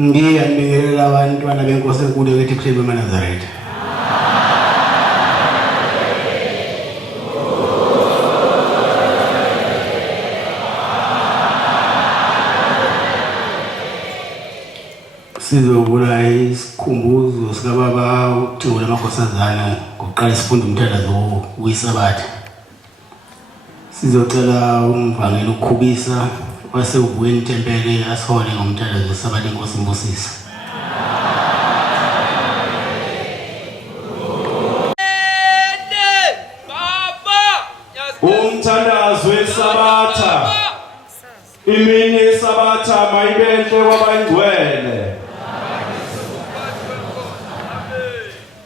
Ngiyabingelela abantwana benkosi enkulu ethi Khristu eNazaretha. Sizovula isikhumbuzo sikababa uThula amakhosazana ngokuqala isifundo umthandazo wesabatha. Sizocela umvangeli ukukhubisa wasevukweni tempele asihole ngomthandazo wesabatha inkosi imbusisa. Umthandazo wesabatha imini yesabatha mayibenhle kwabangcwele.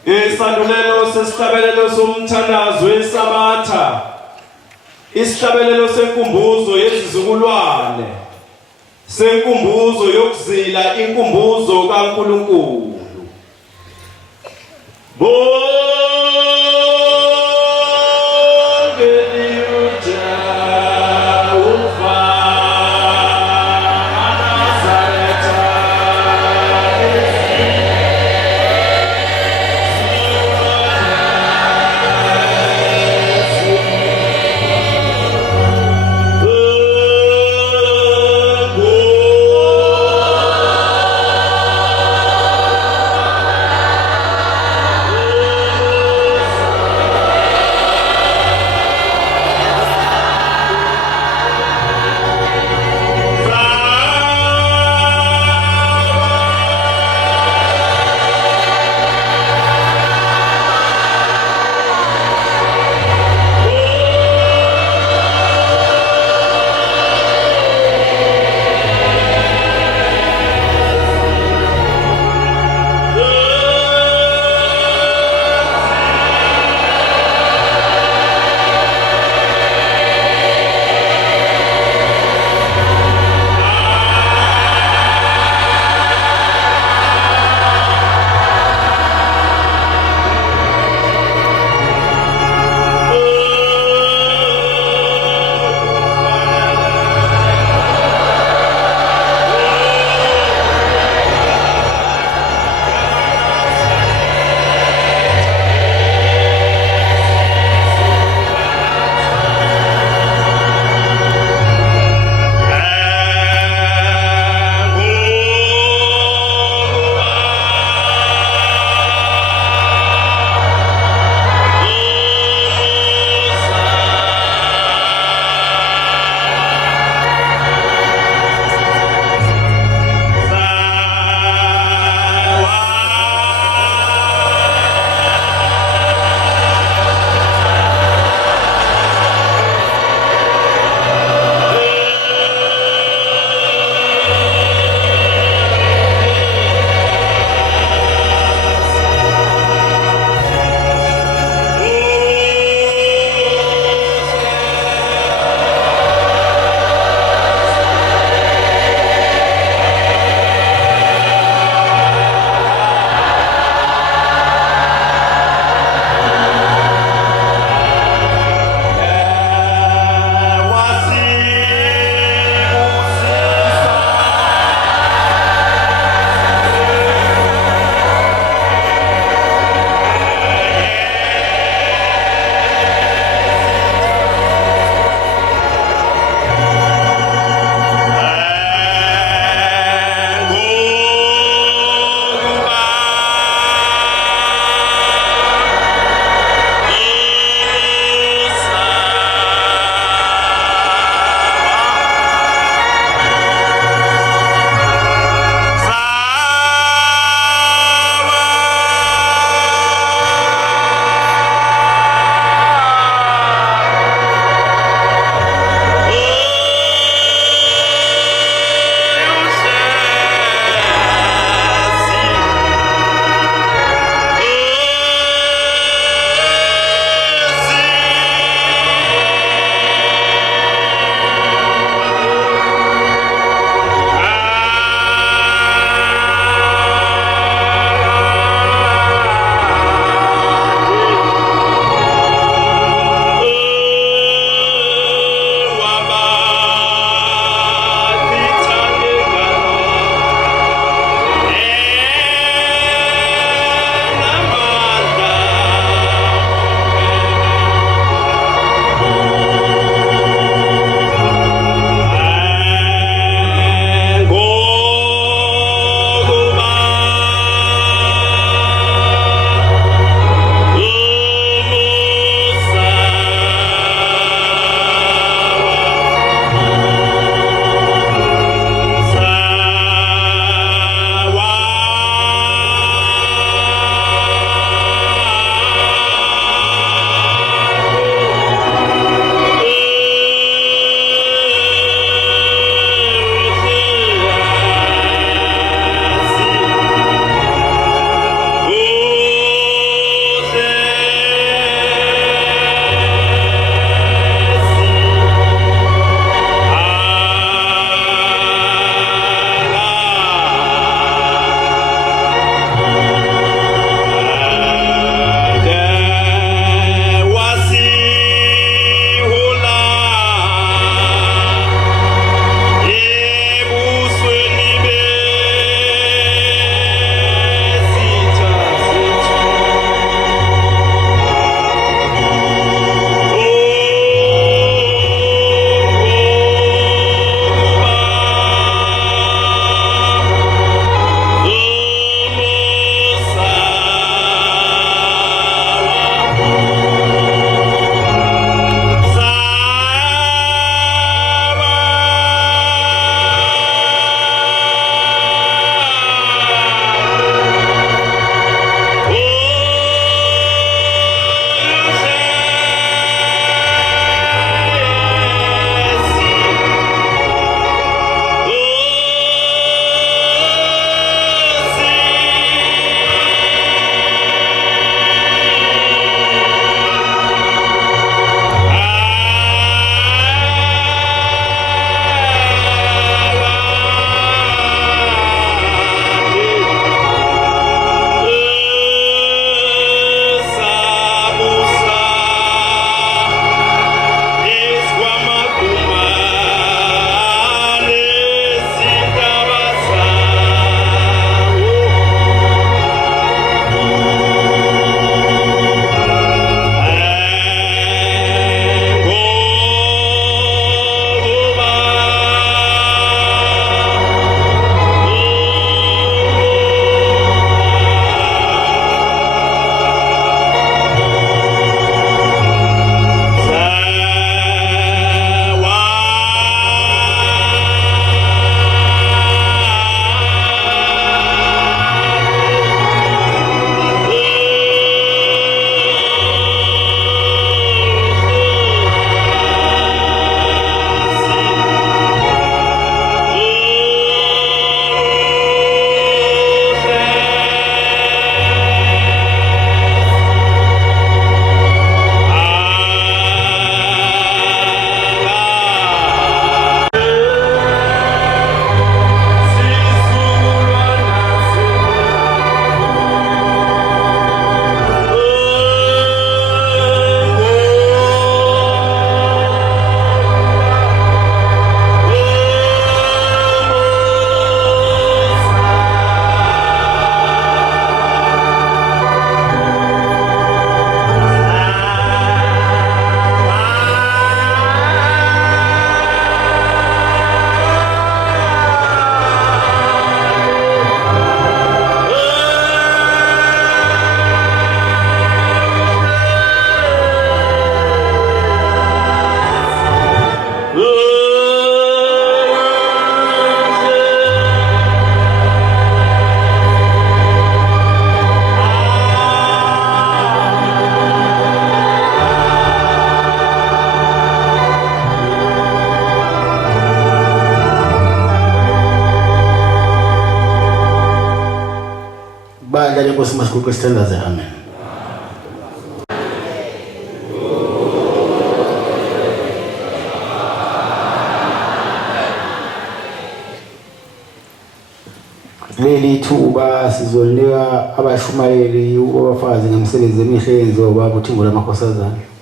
Isandulelo sesihlabelelo somthandazo wesabatha, isihlabelelo senkumbuzo yezizukulwane, senkumbuzo yokuzila inkumbuzo kaNkulunkulu. ibandla lenkosi masikhulu sithandaze amen. Leli thuba sizolinika abashumayeli abafazi ngemisebenzi emihle yenziwa baba uThimbo lamakhosazana.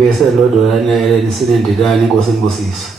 Bese lodolane lisinendidane inkosi embusisa.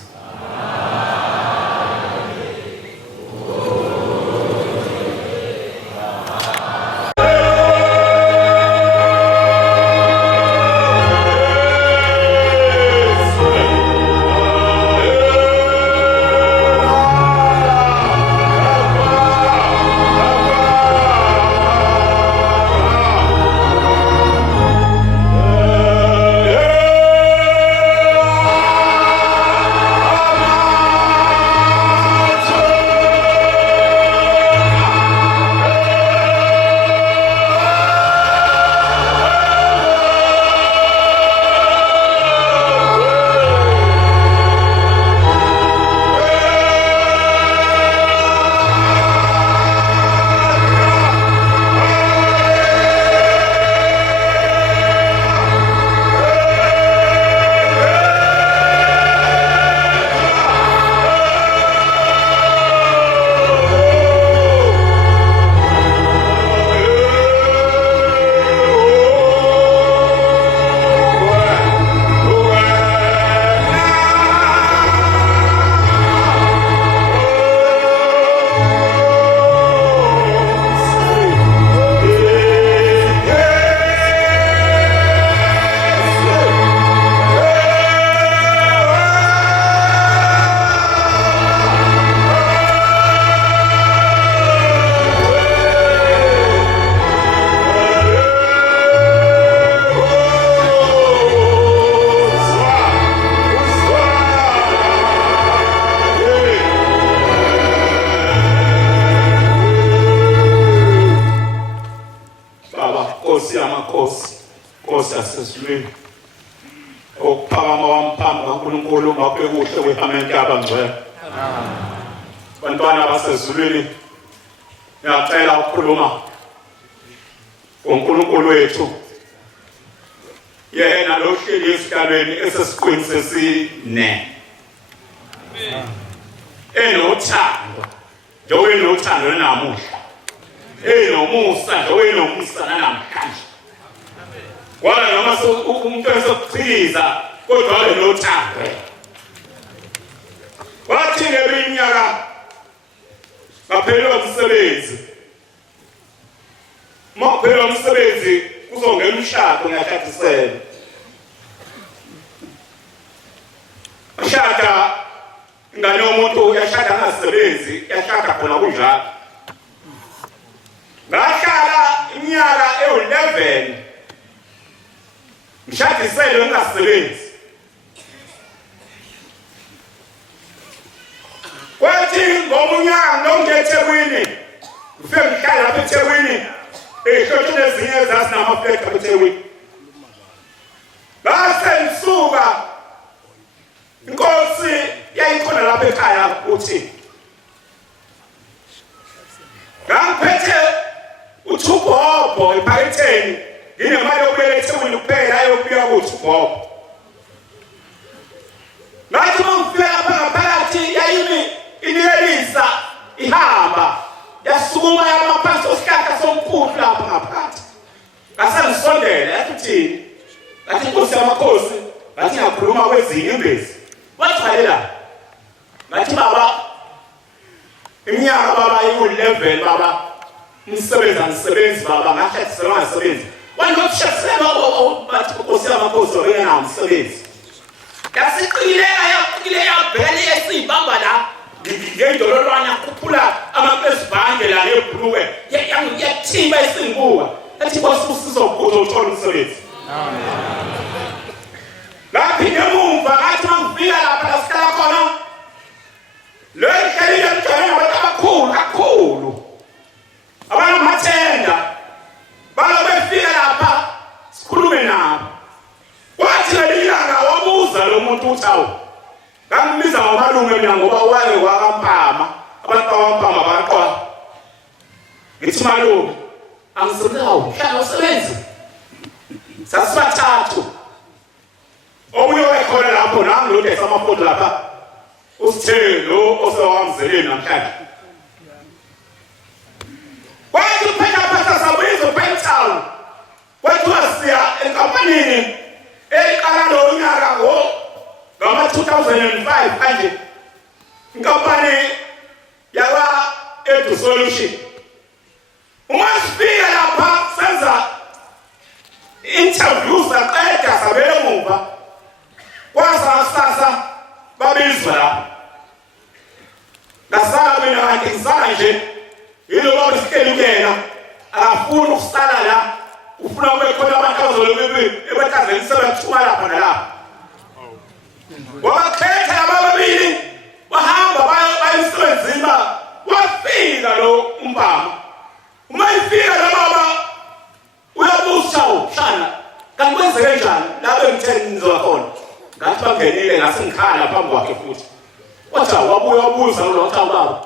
Bantwana basezulwini ngiyacela ukukhuluma ngoNkulunkulu wethu yena lo hleli esikalweni esesiqwini sesine enothando njengoba enothando namuhla enomusa njengoba enomusa namhlanje wala noma umuntu esokuchiza kodwa enothando wathi ngeminyaka baphelelwa umsebenzi mawuphelelwa umsebenzi kuzongena umshado ngiyashadisela ushada ingane yomuntu uyashada ngasebenzi yashada khona kunjalo ngahlala iminyaka ewu11 ngishadisele ngasebenzi kwathi ngomunyaka nongeThekwini ufike ngihlala lapha eThekwini ehlothile ezinye ezasinamafleka lapha eThekwini base ngisuka inkosi yayikhona lapha ekhaya uthi ngangiphethe uThubhobho ephaketheni nginemali yokubuyela eThekwini kuphela ayokubuya kuThubhobho ngathi mangifika lapha ngaphakathi yayimi inelisa ihamba yasukuma yamaphansi osihlahla somphuthu lapha ngaphakathi ngasengisondela yathi uthini ngathi inkosi yamakhosi ngathi ngiyakhuluma kwezinye imbezi wathalela ngathi baba iminyaka baba iku11 baba umsebenzi baba ngashadisela ngasebenzi wanokushadisela bathi inkosi yamakhosi wena umsebenzi yasiqile yabhele esibamba la ngendololwana khuphula amapesibhande la nebhuluwe yathimba isinguwa yathi kwasibusizo ukuzothola umsebenzi amen laphi ngemumva ngathi mangifika lapha la sikhala khona lo ihlelile mthwana abantu abakhulu abanamathenda balo befika lapha sikhulume nabo wathi lelilanga mina ngoba waye wakampama abantu bakampama baqwa ngithi malume angisebenzayo hlala usebenze sasibathathu omunye wayekhona lapho nami lo desa amafoto lapha usithelo osewamzeleni namhlanje kwathi phela phela sabuyizo Pentown kwathi wasiya enkampanini eqala lo nyaka ngama 2005 kanje inkampani yaba Edu Solution uma sifika lapha senza interviews aqeda sabele emuva kwasasa babizwa lapha ngasala mina kanti ngisala nje yilo baba isikelukela akafuna ukusala la ufuna kube khona abantu abazolobebe ebatazela sebathuma lapha nalapha wakhetha ababili bahamba bayisebenzini wafika lo umbama uma ifika la baba uyabusa uhlala kanti kwenzeke kanjani lapho engitheni nizokhona ngathi bangenile ngasengikhala phambi kwakhe futhi wathi wabuya wabuza lo wathi baba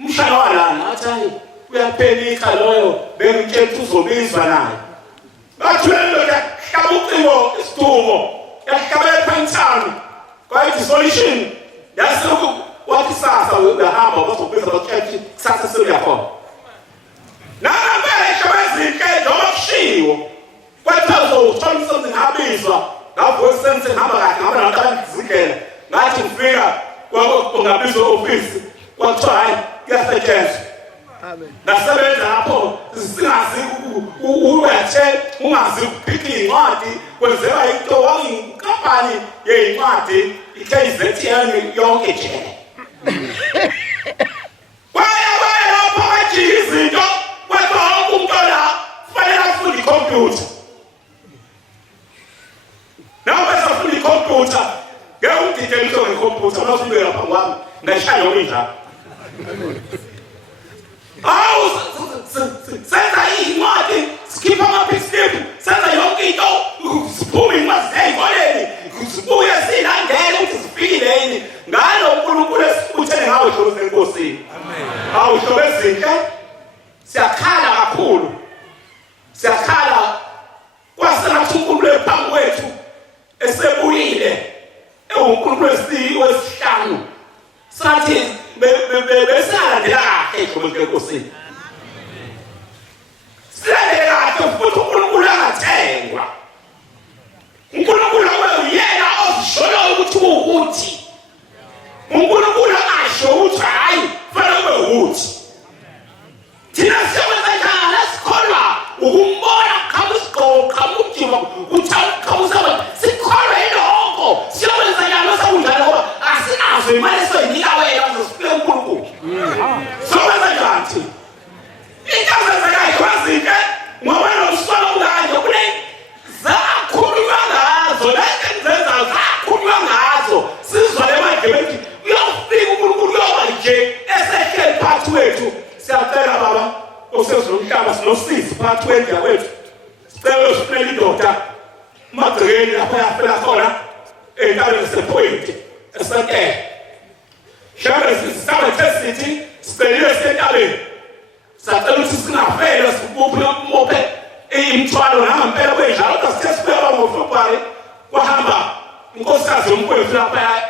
umshana walana athi hayi uyaphenika loyo bengitshela ukuthi uzobizwa naye bathwele yahlaba ucingo isitumo yahlaba ePentown kwathi solution yasuku wathi sasa uyahamba bazobiza bakhethi kusasa seliyakhona namba eshabezinke noma kushiwo kwathi uzothola umsebenzi ngabizwa ngavo sense ngihamba kahle ngaba nabantu abangizikela ngathi ngifika kwakungabizwa office kwathiwa hayi kuyasetshenzwa amen nasebenza lapho singazi uwethe ungazi ukuphika incwadi kwenzeka into wayinkampani yezincwadi iKZN yonke nje waya lapho kathi izinto kwethu umuntu la kufanele afunde ikhompyutha nawe besafunda ikhompyutha ngeke ungididele ngekhompyutha mawufike lapha kwami ngashaya yonke awu senza incwadi sikhipha ama-pixtip senza yonke into siphume incwadi zey'koleni sibuye silandele ukuthi zifikileni ngalo uNkulunkulu esibuthene ngawo hlobo senkosini awu hlobo ezinhle siyakhala kakhulu siyakhala kwasengathi uNkulunkulu ephambi kwethu esebuyile uNkulunkulu wesihlanu sathi besalandela kahle hlobo senkosini silandele kahle futhi uNkulunkulu angathengwa uNkulunkulu uyena ozishoyo ukuthi ukuthi uNkulunkulu asho ukuthi hayi fanele ube uthi thina siyenza njalo sikholwa ukumbona khamusigqoka khamujima uthakhawusabe sikholwa yiloko siyenza njalo sakunjalo ngoba asinazo imali esoyinika wena uzosifike uNkulunkulu sobenza njani into ezenzekayo kwazinke ngoba nomswala unganje kune zakhulunywa ngazo lezenza zakhulunywa ngazo sizwa lemadlebeni uyofika uNkulunkulu yoba nje esehleli phakathi wethu siyacela baba osezomhlaba sinosizi phakathi wendlela wethu sicela usifunele indoda magcekeni lapha yafela khona entabeni sepoint esakhe shabe sisabe sithi sicelile sentabeni sacela ukuthi singafela sibuphe umophe imthwalo nangempela kwenjalo kodwa sithe sibuyela ngoFebruary kwahamba inkosikazi yomkwethu lapha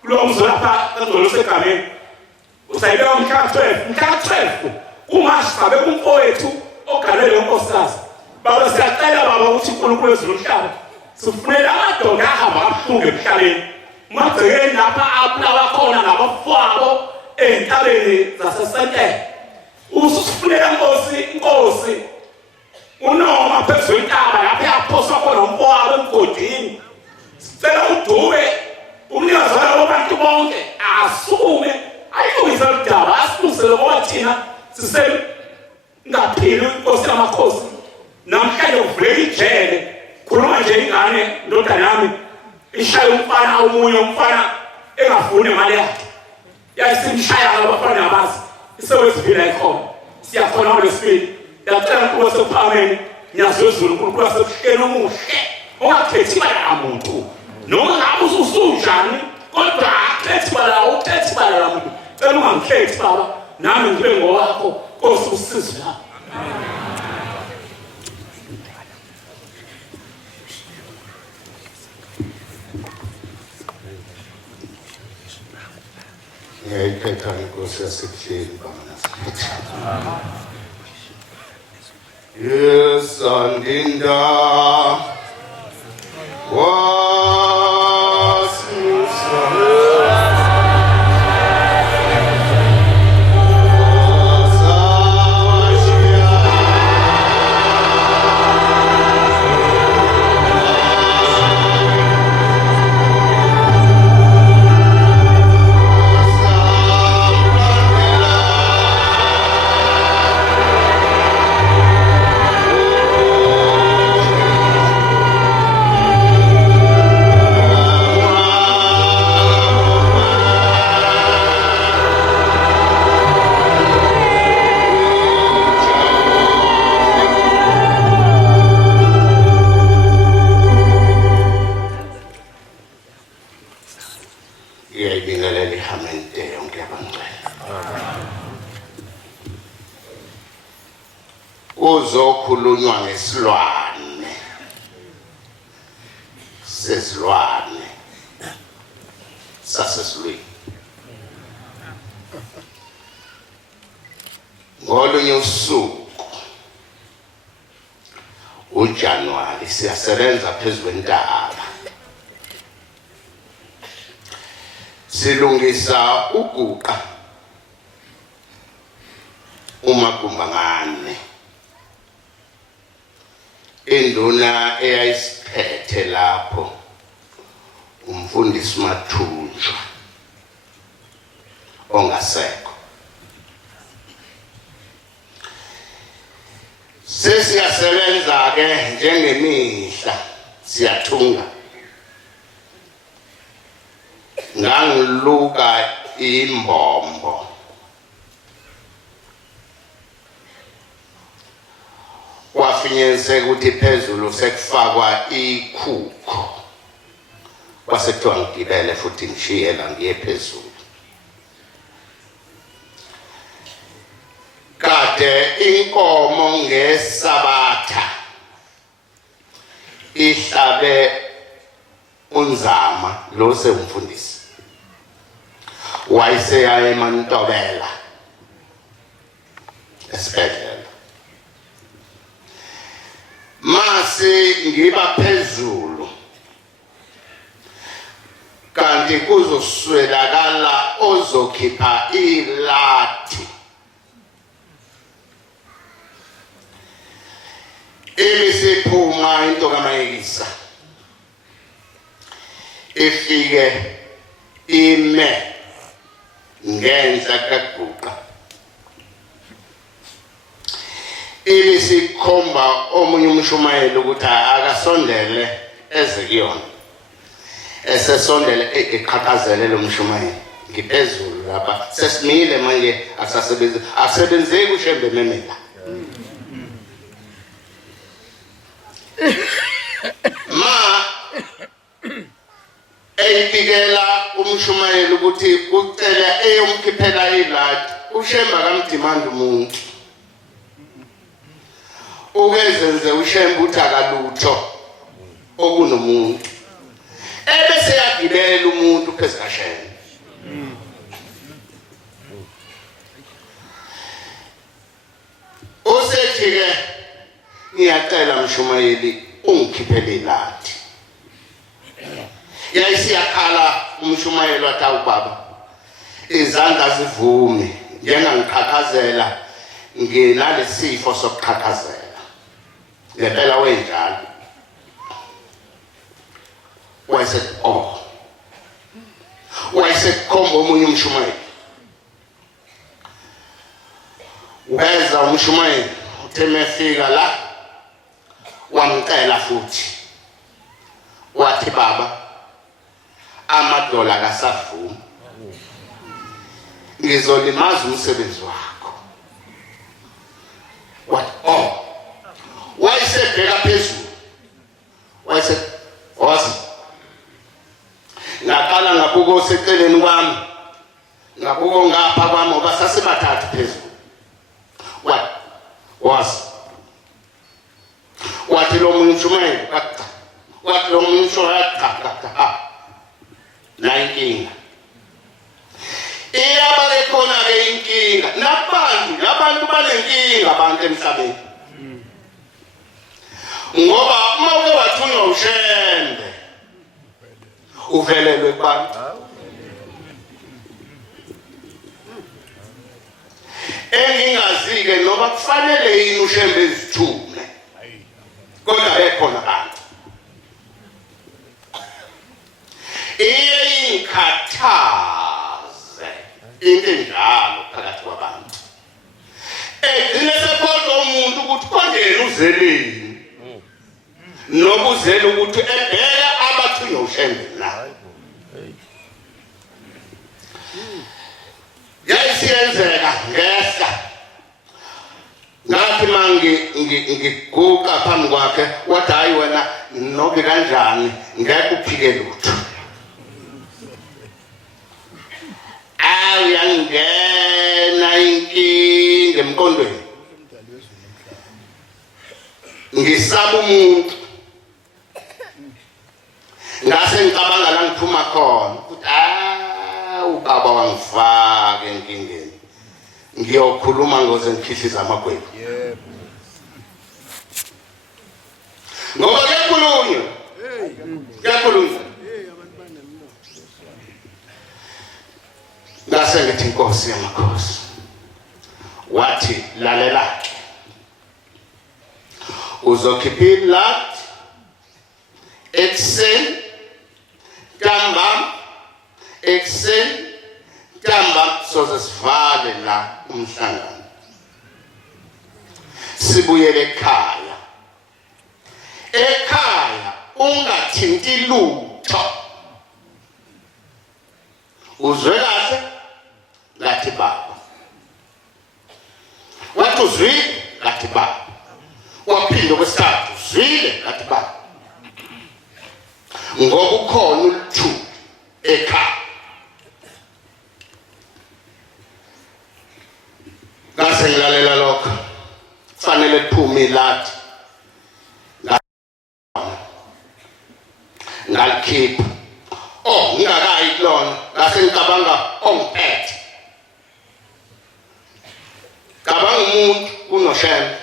kulo mzo lapha kaNgcolo segameni usayibeka mhla 12 kungashi sabe kumfowethu oganele inkosikazi baba siyacela baba ukuthi uNkulunkulu ezilomhlaba sifunele amadoda ahamba kabuhlungu emhlabeni magcekeni lapha abulawa khona ngabafowabo entabeni zasesentele ususifunela inkosi unoma phezulu intaba lapha yaphoswa khona umfowabo emgodini sicela udube umnikazi wabantu bonke asume ayilungise udaba asilungisele ngoba thina sisengaphili inkosi yamakhosi namhlanje uvuleka ijele khuluma nje ingane ndodana yami ishaya umfana omunye umfana engafuni imali yakhe yayisimshaya abafana nabazi isewesivila ikhona siyakhona ngolesibili yacela uNkulunkulu wasephameni nyazwezulu uNkulunkulu wasekuhleni omuhle ongakhethi bala muntu noma ngabe usunjani kodwa akhethi bala ukhethi bala muntu cela ungangikhethi baba nami ngibe ngowakho Nkosi usize la ngiyayikhetha inkosi yasebuhleni bamanasikhetha yesandinda wasimusa uzokhulunywa ngesilwane sesilwane sasesilweni ngolunye usuku uJanuwari siyasebenza phezulu kwentaba silungisa uguqa umagumbangane induna eyayisiphethe lapho umfundisi Sothinjo ongasekho sesiyasebenza ke njengemihla siyathunga ngangiluka imbombo kwafinyelise ukuthi phezulu sekufakwa ikhukho kwasekuthiwa ngigibele futhi ngishiyela ngiye phezulu kade inkomo ngesabatha ihlabe unzama lo semfundisi wayeseya eMantobela esibhedlela mase ngiba phezulu kanti kuzoswelakala ozokhipha ilathi ibisiphuma into kaMayekisa ifike ime ngenhla kaguqa ibisikhomba omunye umshumayeli ukuthi akasondele eze kuyona esesondele eqhaqhazele lo mshumayeli ngiphezulu lapha sesimile manje asebenzeki ushembe memela ma eyibikela umshumayeli ukuthi ucela eyomkhiphela ilathi ushemba kamdimanda umuntu ukezenze ushemba uthi akalutho okunomuntu ebese yagibela umuntu phezu kashemba usethi-ke ngiyacela mshumayeli ungikhiphele ilathi yayisiyakhala umshumayeli wathi awubaba izandla zivumi njengangiqhaqhazela nginalesifo sokuqhaqhazela ngempela wenjalo wayesekukhomba omunye umshumayeli weza umshumayeli uthe mefika la wamcela futhi wathi baba amadola kasavumi ngizolimaza umsebenzi wakho wathi wayesebheka phezulu wayese ngaqala ngabuka oseceleni kwami ngabuko ngapha kwami ngoba sasebathathu phezulu wathi lo munye umshumayeli wathi lo munye umshumayeli la inkinga iyaba khona ke inkinga nabantu banenkinga abantu emhlabeni ngoba uma uke wathunywa ushembe uvelelwe kubantu engingazike noba kufanele yini ushembe ezithume kodwa bekhona abantu ikhathaze into enjalo phakathi kwabantu egcine sekhohlwa umuntu ukuthi kongena uzeleni nokuzela ukuthi ebheka abathunywa ushembe naye yayisiyenzeka ngehla ngathi ngiguqa phambi kwakhe wathi hayi wena nobe kanjani ngeke uphike lutho yangena inkinga emqondweni ngisaba umuntu ngase ngicabanga la ngiphuma khona ukuthi ubaba wangifaka enkingeni ngiyokhuluma ngoze ngikhihliza amagwebu ngoba kuyakhulunywa ngase ngithi inkosi yamakhosi wathi lalela-ke uzokhipha ilati ekuseni ntambama soze sivale la umhlangano sibuyele ekhaya ungathinti lutho uzwe kahle ngathi baba wathi uzwile ngathi baba waphinde kwesithathu uzwile ngathi baba ngoba ukhona uluthu ekhaya ngase ngilalela lokho kufanele kuphume ilati ngalikhipha ngingakayi kulona ngase ngicabanga ongiphethe cabanga umuntu unoshembe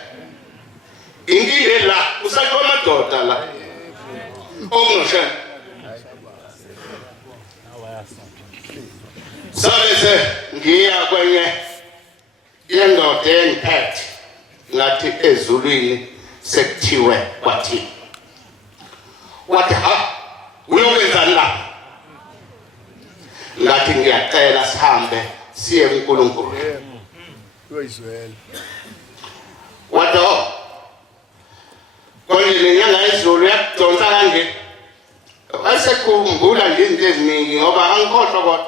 ingile la usakho amadoda la ongoshembe sabese ngiya kwenye yendoda engiphethe ngathi ezulwini sekuthiwe kwathi wathi uyokwenzani la ngathi ngiyacela sihambe siye kuNkulunkulu uyizwela wathi konje lenyanga izulu yakudonsa kanje wasekhumbula nje izinto eziningi ngoba angikhohlwa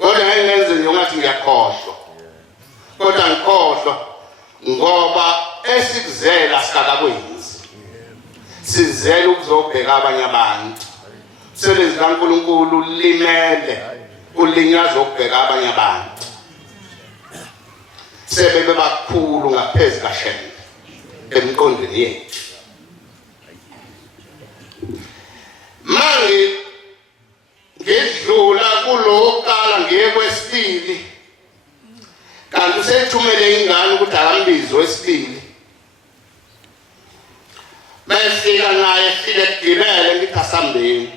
kodwa ngenze nje ngathi ngiyakhohlwa kodwa ngikhohlwa ngoba esikuzela sikakakwenzi sizela ukuzobheka abanye abantu umsebenzi kaNkulunkulu limele ulinyaza ukubheka abanye abantu sebebe bakhulu ngaphezulu kaShembe emqondweni yethu manje ngedlula kulokala ngiye kwesibili kanti usethumele ingane ukuthi akambize wesibili befika naye file kugibele ngithi asambeni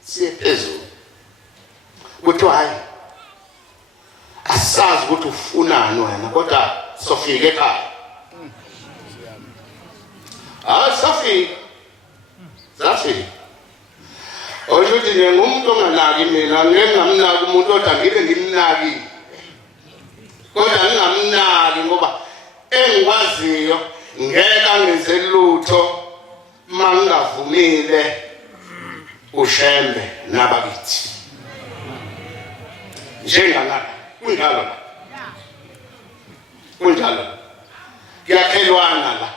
siye phezulu ukuthi hayi asazi ukuthi ufunani wena kodwa sofika ekhaya safika ojuthi ngumuntu onganaki mina ngingamnaki umuntu kodwa ngibe ngimnaki kodwa ngingamnaki ngoba engikwaziyo ngeke angenze lutho mangavumile uShembe nabakithi njengana kunjalo kuyakhelwana la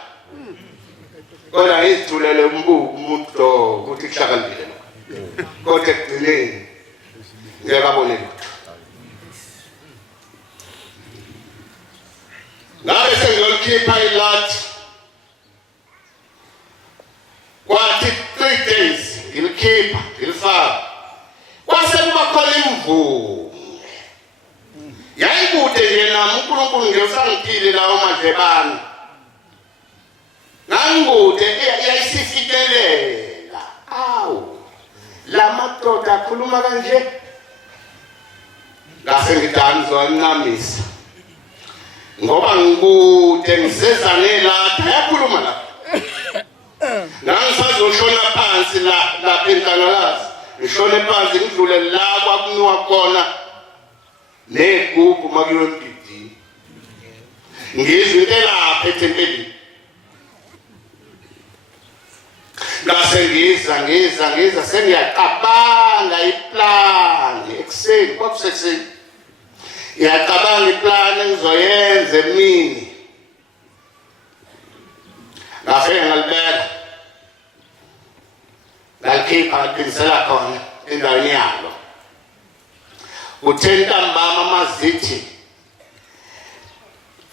kodwa izithulele umuntu ukuthi kuhlakaniphe kodwa ekugcineni ngiyababona lutho. Ngabe sengiyolikhipha ilathi kwathi 3 days ngilikhipha ngilifaka kwase kuba khona imvume yayikude nje nami uNkulunkulu ngiyosangiphile lawo madlebane ngangikude yayisifikelela awu la madoda akhuluma kanje ngase ngidani zonamisa ngoba ngikude ngisezane la yakhuluma la nangisazoshona phansi la enkangalazi ngishone phansi ngidlule la kwakunywa khona negugu makuyo emgidini ngizwe into lapha ethempelini ngase ngiza sengiyaqabanga iplan ekseni kwakusekuseni ngiyaqabanga iplan engizoyenza emini ngafika ngalibeka ngalikhipha ngaqinisela khona endaweni yalo uthe ntambama mazithi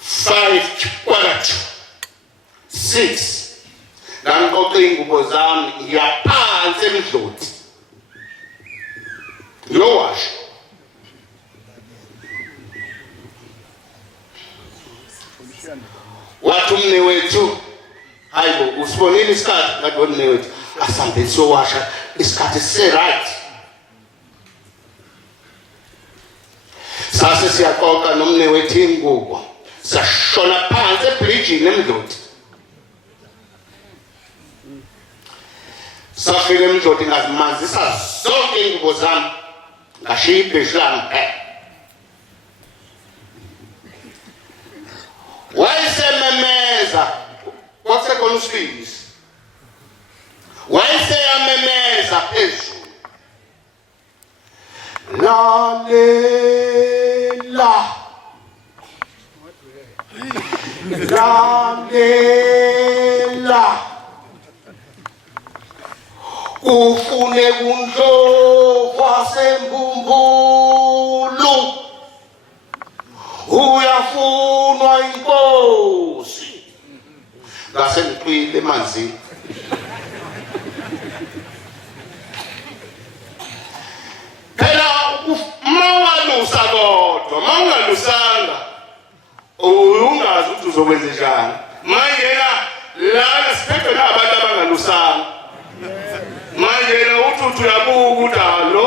5:46 ngangiqoqa ingubo zami ngiyaphansi emdloti ngiyowasha wathi umne wethu hayibo usibonile isikhathi ngathi wona umne wethu asambe siyowasha isikhathi se-right sase siyaqoqa nomne wethu ingubo sashona phansi ebridgini emdloti safika emdloti ngazimanzisa zonke ingubo zami ngashiya ibheshu lami wayesememeza kwakusekhona usilisi wayeseyamemeza phezulu lalela ufune kundlovu wasembumbulu uyafunwa inkosi ngase ngiqwile emanzini phela mawalusa kodwa mawungalusanga ungazi ukuthi uzokwenza njani manje lana siphethwe nabantu abangalusanga manje uthi uyabuka ukuthi lo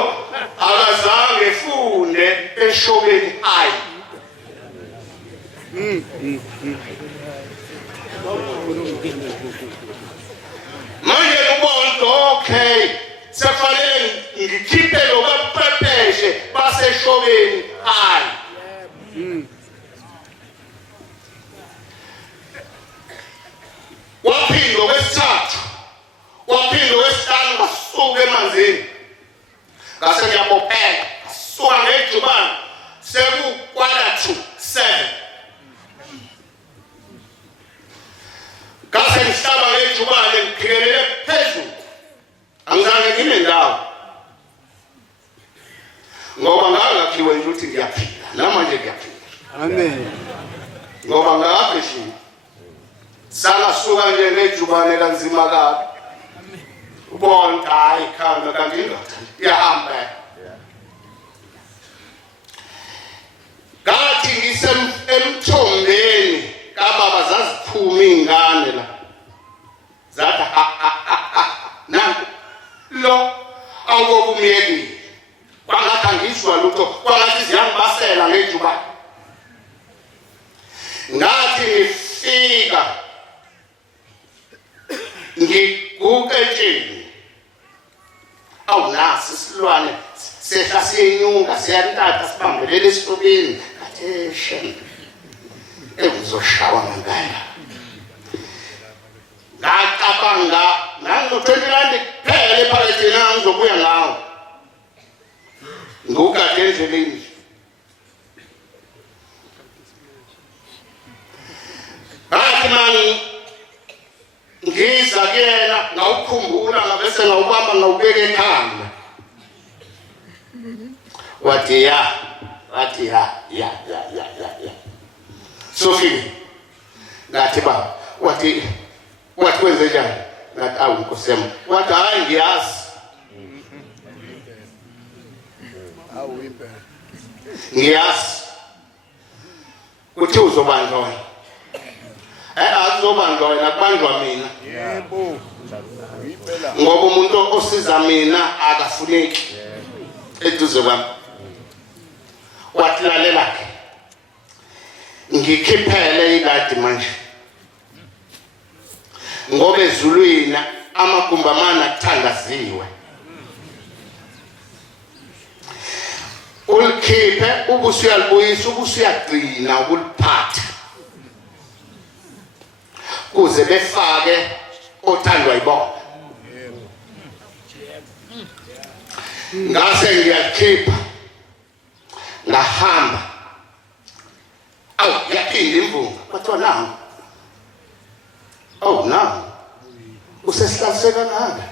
akazange efunde eshokeni hayi manje ubona okay sekufanele ngikhiphe lokaphepeshe baseshokeni hayi waphindwa kwesithathu waphindwa kwesihlanu basuka emanzini ngase ngiyabophela suka ngejubane seku7 ngase ngihlaba ngejubane ngiphikelele phezulu angizange ngime ndawo ngoba ngangakhiwe nje ukuthi ngiyaphila namanje ngiyaphila amen ngoba ngakafishini sangasuka nje ngejubane kanzima kabi ubona hayi khamba kanti indoda iyahamba ngathi ngisemthombeni kababa zaziphuma ingane la zathi nanku lo awukumyekile kwangathi angizwa lutho kwangathi ziyangibasela ngejubane ngathi ngifika ngikuketsheni awunasi isilwane sehla siyenyuka siyantatha sibambelele esifubeni attention ngizoshawa ngangala ngacabanga nango-20 rand kuphela ephaketheni angizobuya ngawo ngukade endleleni ngathi mani ngiza kuyena ngawukhumbula ngabese ngawubamba ngawubeka ekhanda wathi ya Sophie ngathi baba wathi kwenze njani ngathi awu Nkosi yami wathi hayi ngiyazi Awu impela. ngiyazi uthi uzobanjwa azobanjwa wena kubanjwa mina Yebo. Impela. ngoba umuntu osiza mina akafuneki eduze kwami wathi lalela ke ngikhiphele ikadi manje ngoba ezulwini amagumba amana kuthandaziwe ulikhiphe ubusuyalibuyisa ubusuyagcina ukuliphatha kuze befake othandwa yibona ngase ngiyakhipha ngahamba awu yaphinda imvunga kwathiwa nangu oh nangu usesihlaliseka ngaka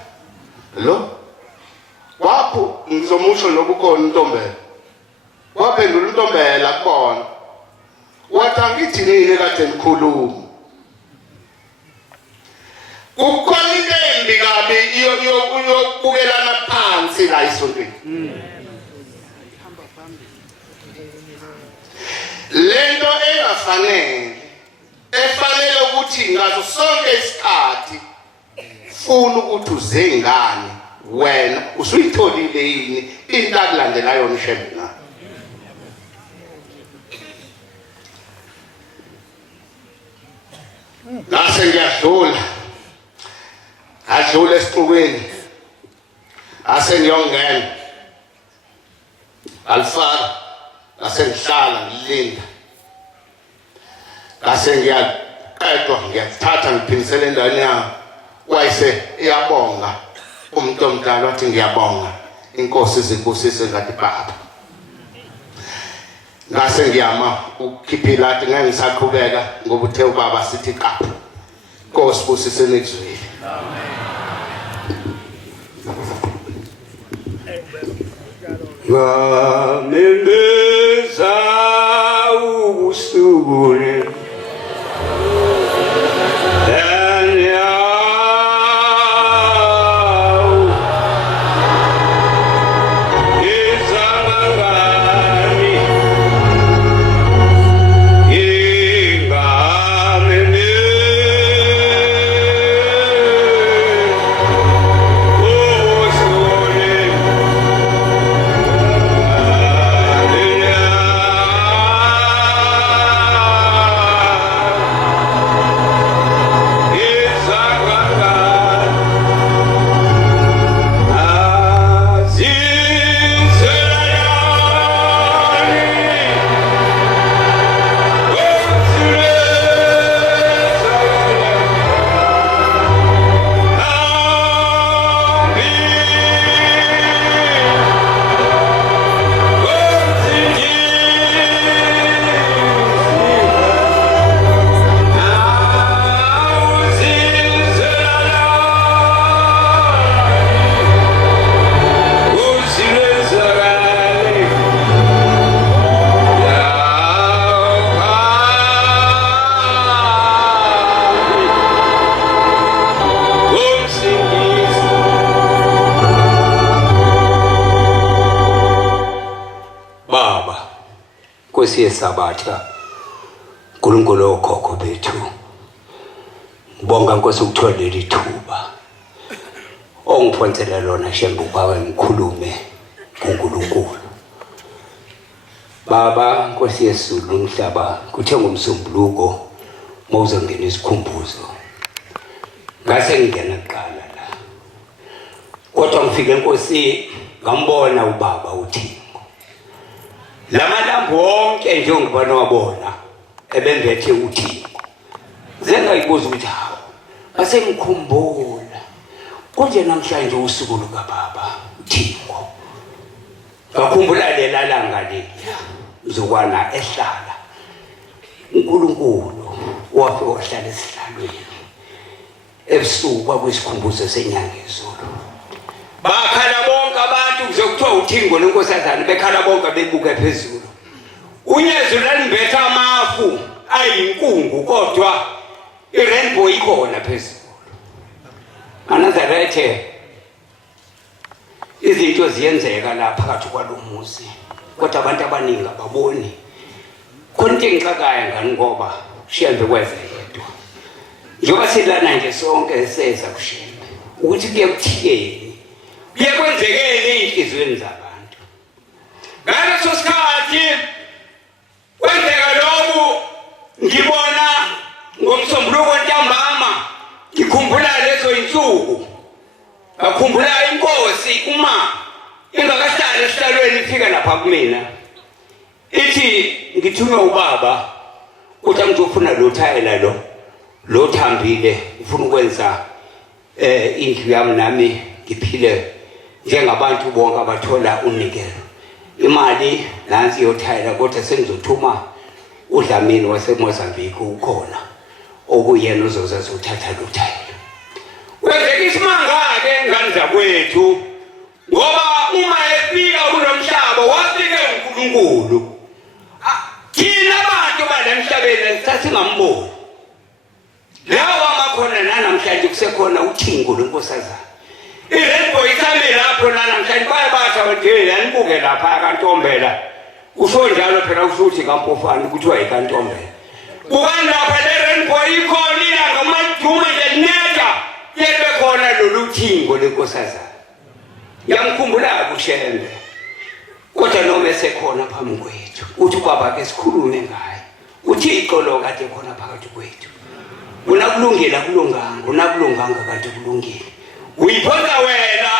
lo wapho ngizomusho lokukhona intombela waphendula intombela kubona wathi angithi nini kade nikhuluma kukhona into embi kabi yokubukelana phansi la esontweni lento efanele ukuthi ngazo sonke isikhathi funa ukuthi uzengane wena usuyitholile yini into akulandela yona ishembe na ngase ngiyadlula adlule esixukweni ase ngiyongena alfara ase ngihlala ngilinda ngase ngiyaqedwa ngiyathatha ngiphinisele endaweni yayo wayise iyabonga umuntu omdala wathi ngiyabonga inkosi izinkosise ngathi baba ngase ngiyama ukukhiphila athi ngeke ngisaqhubeka ngoba uthe ubaba sithi qapha Nkosi busise nekuzwile Ngamembeza usugule Sabatha uNkulunkulu okhokho bethu ngibonga Nkosi ukuthola leli thuba ongiphonsela lona shembe ubawe ngikhulume kuNkulunkulu Baba Nkosi yesizulu umhlaba kuthe ngomsombuluko mawuzongena Iskhumbuzo ngase ngingena kuqala la kodwa ngifike Nkosi ngambona ubaba uthi Lamalambu wonke nje ngibona wabona ebembethe uThixo. Zengayibuza ukuthi hawo. Base ngikhumbula. Konje namhlanje usuku luka baba uThixo. Ngakhumbula lela langa leliya. Uzokwana ehlala. uNkulunkulu wafika wahlala esihlalweni. Ebusuku kwakuyisikhumbuzo senyanga izolo. Bakhala bonke abantu kuze kuthiwa uthingo lenkosazana bekhala bonke bebuke phezulu unyezo lalimbetha amafu ayinkungu kodwa irainbow ikhona phezulu Anazarethe izinto ziyenzeka la phakathi kwalomuzi kodwa abantu abaningi ababoni konke ngixakaya ngani ngoba shembe kwezedwa njengoba silana nje sonke seza kushembe ukuthi kuye kuthiyeni kuye kwenzekele inhlizweni zabantu ngaleso sikhathi kwenzeka lokhu ngibona ngomsombuluko ntambama ngikhumbula lezo insuku ngakhumbula inkosi uma ingakahlali esihlalweni ifika lapha kumina ithi ngithunywe ubaba uthi ngizofuna lo thayela lo thambile ufuna ukwenza indlu yami nami ngiphile njengabantu bonke abathola unikelo imali nansi yothayela kodwa sengizothuma uDlamini waseMozambique ukhona okuyena uzoza uzothatha lo thayela kwenzeka isimanga ke ngani zakwethu ngoba uma efika kulomhlaba wafika uNkulunkulu thina abantu balemhlabeni sasingamboni lawa makhona namhlanje kusekhona uthingo lenkosazana irainbow ikhame lapho namhlanje bayabatha bathi yanibuke lapha kaNtombela usho njalo phela usuthi kaMpofana kuthiwa ikantombela bukani lapha le rainbow ikhona ilanga madume nje linetha yebe khona lolu thingo lenkosazana yamkhumbula kushembe kodwa noma esekhona phambi kwethu uthi baba ke sikhulume ngaye uthi iqolo kade khona phakathi kwethu unakulungela kulunganga unakulunganga kade kulungile uyiphonza wena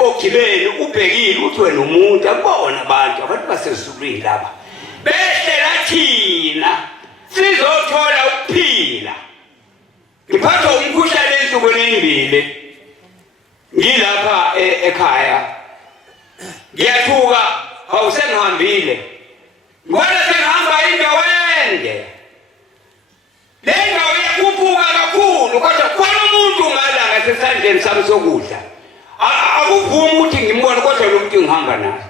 ogibeni ubhekile uthi wena umuntu akubona abantu basezulwini laba behlela thina sizothola ukuphila ngiphatha umkhuhlane ensukwini embili ngilapha ekhaya ngiyathuka awusengihambile ngoba sengihamba indawo ende le ndawo yakhuphuka kakhulu kodwa khona umuntu ngalanga sesandleni sami sokudla akuvumi ukuthi ngimbone kodwa lo muntu ngihamba naye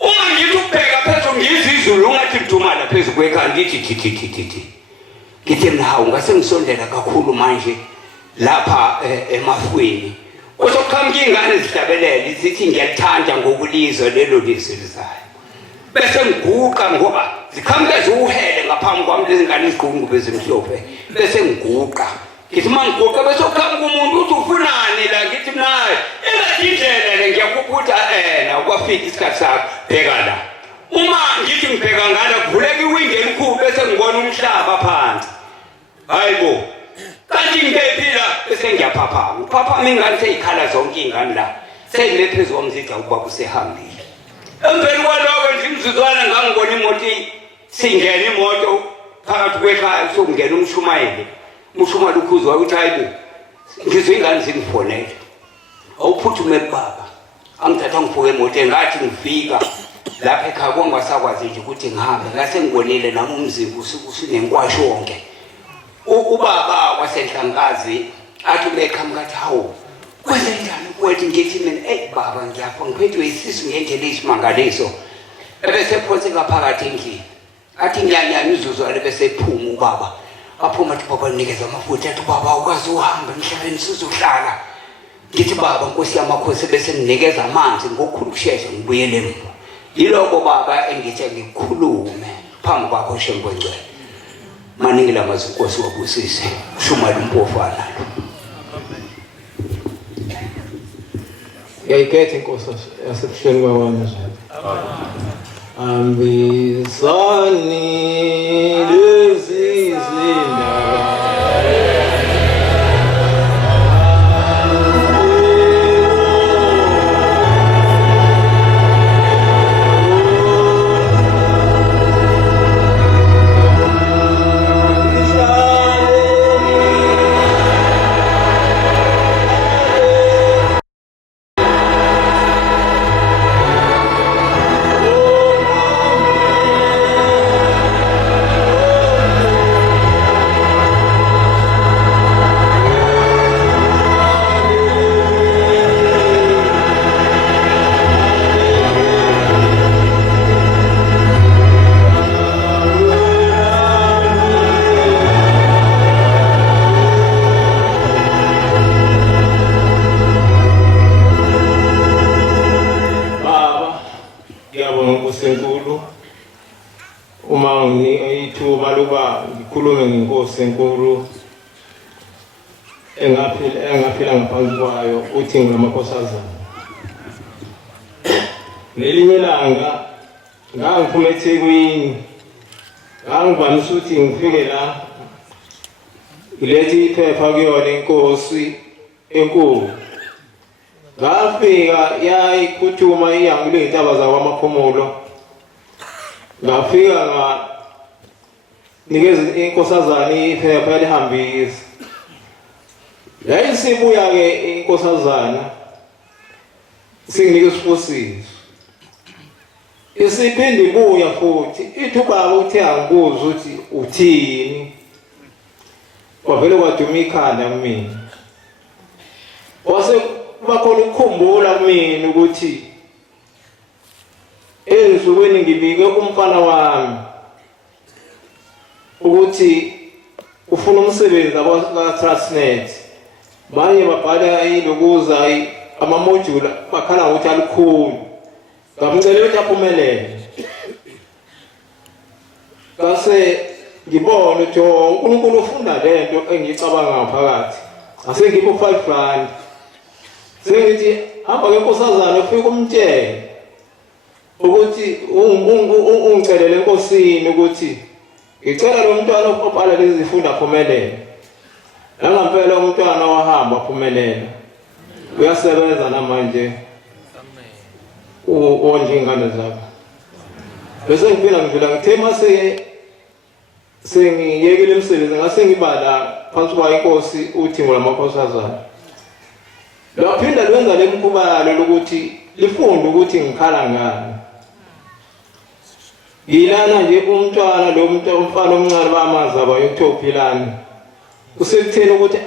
uma ngithi ukubheka phezulu ngizizulu ungathi ngidumala phezulu kwekhaya ngithi ngithi mina hawu ngase ngisondela kakhulu manje lapha emafweni osokuqhamuka ingane zihlabelele zithi ngiyalithanda ngokulizwa lelo lizwi lizayo bese ngiguqa ngoba ziqhamuke ziwuhele ngaphambi kwami lezi ngane izigqungu bezimhlophe bese ngiguqa ngithi mangiguqa bese okuqhamuka umuntu uthi ufunani la ngithi naye indlela le ngiyakuphutha ukwafika isikhathi sakho bheka la uma ngithi ngibheka ngala kuvuleka iwindi elikhulu bese ngibona umhlaba phansi hayibo kanti ngiphila bese ngiyaphaphama ingane seyikhala zonke ingane la seyile phezulu komzidla ubaba usehambile emveni kwaloko nje imzuzwana ngangibona imoto singena imoto phakathi kwekhaya sokungena umshumayeli ukhuzwa ukuthi hayibo ngizwe ingane zingifonela awuphuthume baba angithatha ngifuke emotweni ngathi ngifika lapha ekhaya kongasakwazi nje ukuthi ngihambe ngase ngibonile nami umzimba usunenkwasho wonke ubaba wasenhlangazi athi beqhamuka hawu kwenze njani kwethu ngithi mina baba ngiyafa ngiphethwe isisu ngendlela eyisimangaliso ebese phonse ngaphakathi endlini athi nyanyanya uzuzwane bese ephuma ubaba aphuma athi baba nikeza amafutha athi baba ukwazi uhamba emhlabeni sizohlala ngithi baba nkosi yamakhosi bese ninikeza amanzi ngokukhulu kusheshe ngibuyele emuva yiloko baba engithi ngikhulume phambi kwakho shembongcwele maningi lamazwi Nkosi wabusise ushumala umpofana yayikhethe inkosi yasebusheni kwawami ambisani lezi zindaba inkosi enkulu engaphila ngaphansi kwayo uthi ngamakhosazana. Ngelinye ilanga ngangiphuma eThekwini, ngangivamise ukuthi ngifike la ngilethe iphepha kuyona inkosi enkulu. Ngafika yayiphuthuma iyangule iy'ntaba zakwamaphumulo, ngafika nganikeza inkosazana iphepha yalihambisa. Yayisibuya-ke inkosazana singinike isifusiso, isiphinde ibuya futhi ithi ubaba uthe angibuza ukuthi uthini, kwavele kwaduma ikhanda kumina. Wase bakhona ukukhumbula kumina ukuthi ensukwini ngibike umfana wami ukuthi ufuna umsebenzi kwa-Transnet. Banye babhala ilokuza amamojula bakhala ngokuthi alukhulu, ngamcela ukuthi aphumelele. Kase ngibona ukuthi uNkulunkulu ufunda lento engiyicabanga ngaphakathi. Ase ngipho 5 rand. Sengithi hamba ke nkosazana ufike umtshele ukuthi ungicelele enkosini ukuthi ngicela lo mntwana obhala lezi zifundo aphumelele. Langampela umntwana wahamba aphumelela, uyasebenza namanje ondla iy'ngane zakhe. Bese ngiphinda ngidlula ngithe mase sengiyekile umsebenzi ngase ngibala phansi kwayo inkosi uthi ngolamakhosazana. Laphinda lwenza le mkhubalo lokuthi lifunde ukuthi ngikhala ngani. Yilana nje umntwana lo umfana omncane bamazi abayokuthiwa uphilani, usekutheni ukuthi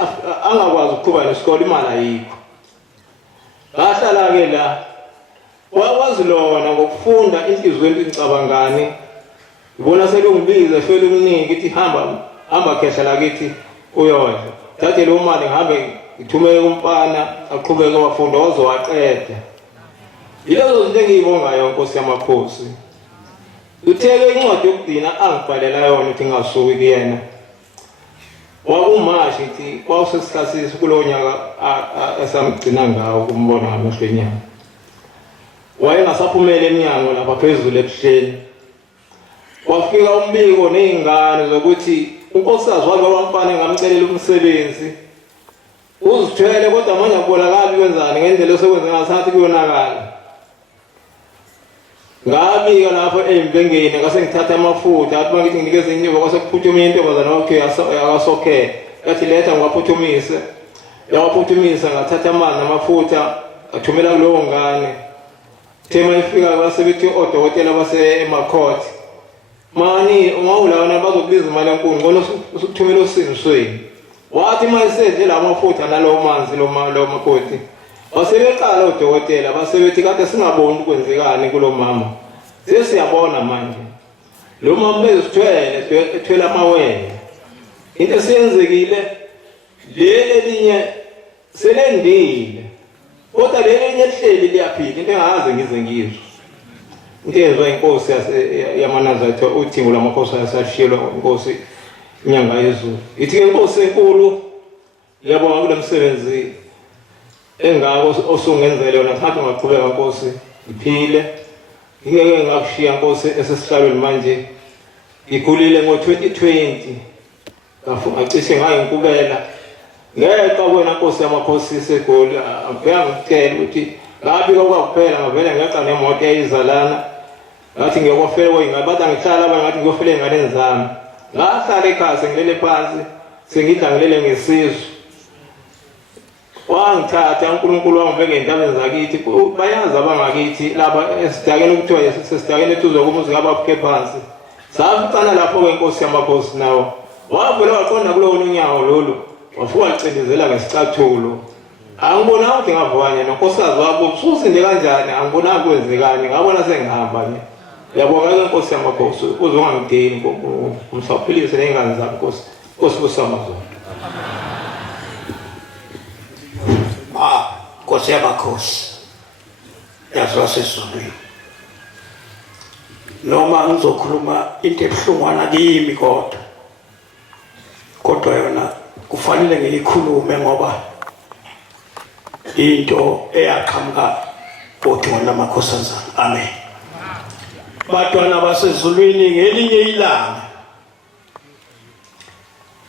angakwazi ukuqhuba nesikole, imali ayikho. Ngahlala-ke la wakwazi lona ngokufunda inhliziyweni ukuthi ngicabangani. Ngibona selungibiza efela umningi ithi hamba khehla lakithi uyodla, thathe leyo mali ngihambe ngithumele kumfana aqhubeke wafunda wazowaqeda. Yilezo zinto engiyibongayo Nkosi yamakhosi. Utheke incwadi yokugcina angibhalela yona ukuthi ngingasuki kuyena. Wakumashi ithi kwawusesikhathisi kulowo nyaka esamgcina ngawo kumbona ngamehlo enyama. Wayengasaphumele eminyango lapha phezulu ebuhleni. Wafika umbiko ney'ngane zokuthi unkosikazi wake wamfana ngamcelela umsebenzi. Uzithwele kodwa manje akubonakali kwenzani ngendlela osekwenze ngasathi kuyonakala. Ngabika lapho ey'mpengeni ngase ngithatha amafutha athi mangithi nginikeze inyuba kwase kuphuthuma intombazana wakhe yakasokhe. Yathi letha ngiwaphuthumise. Yawaphuthumise ngathatha amanzi namafutha ngathumela kulowo ngane. Thema ifika base bethi odokotela base-Emakhothi, mani ungawulawana bazokubiza imali enkulu ngcono usukuthumela osinisweni. Wathi uma esedle la mafutha nalowo manzi lo makoti, basebeqala odokotela basebethi kade singaboni ukwenzekani kulo mama. Sesiyabona manje lo mama bezithwele ethwele amawele. Into esiyenzekile leli elinye selendile, kodwa leli elinye lihleli liyaphila, into engaze ngize ngizwe. Into eyenziwa inkosi yamaNazaretha uthingo lwamakhosi asashiyelwa inkosi inyanga yezulu. Ithi-ke inkosi enkulu ngiyabonga kule msebenzi engako osungenzele yona, thatha ungaqhubeka Nkosi ngiphile. Ngeke ngakushiya Nkosi esesihlalweni manje. Ngikhulile ngo-2020 ngacishe ngayinkubela ngeqa kwena Nkosi yamakhosi iseGoli. Ngifika ngikutshela ukuthi ngabika kwakuphela ngavele ngeqa nemoto eyayizalana ngathi ngiyokofela kwey'ngane, bathi angihlala abanye ngathi ngiyofela ey'nganeni zami. Ngahlala ekhaya sengilele phansi sengidla ngilele ngesizwe. Wangithatha uNkulunkulu wangibeka ey'ntabeni zakithi. Bayazi abangakithi lapha esidakeni ukuthiwa sesidakeni etuzwa kumuzi ngabaphuke phansi. Saficana lapho-ke Nkosi yamakhosi nawo wavele waqonda kulowo unyawo lolu wafuka licindezela ngesicathulo. Angibonanga ukuthi ngavukanye nonkosikazi wabo ususinde kanjani, angibonanga kwenzekani, ngabona sengihamba-ke. Ngiyabonga-ke Nkosi yamakhosi uzongangideli umsaphilise ney'ngane zami Nkosi. Nkosi busamazona. Nkosi yamakhosi yaseSothinjo, noma ngizokhuluma into ebuhlungwana kimi kodwa kodwa yona kufanele ngiyikhulume ngoba into eyaqhamuka kodwa namakhosazana. Amen. Batwana basezulwini ngelinye ilanga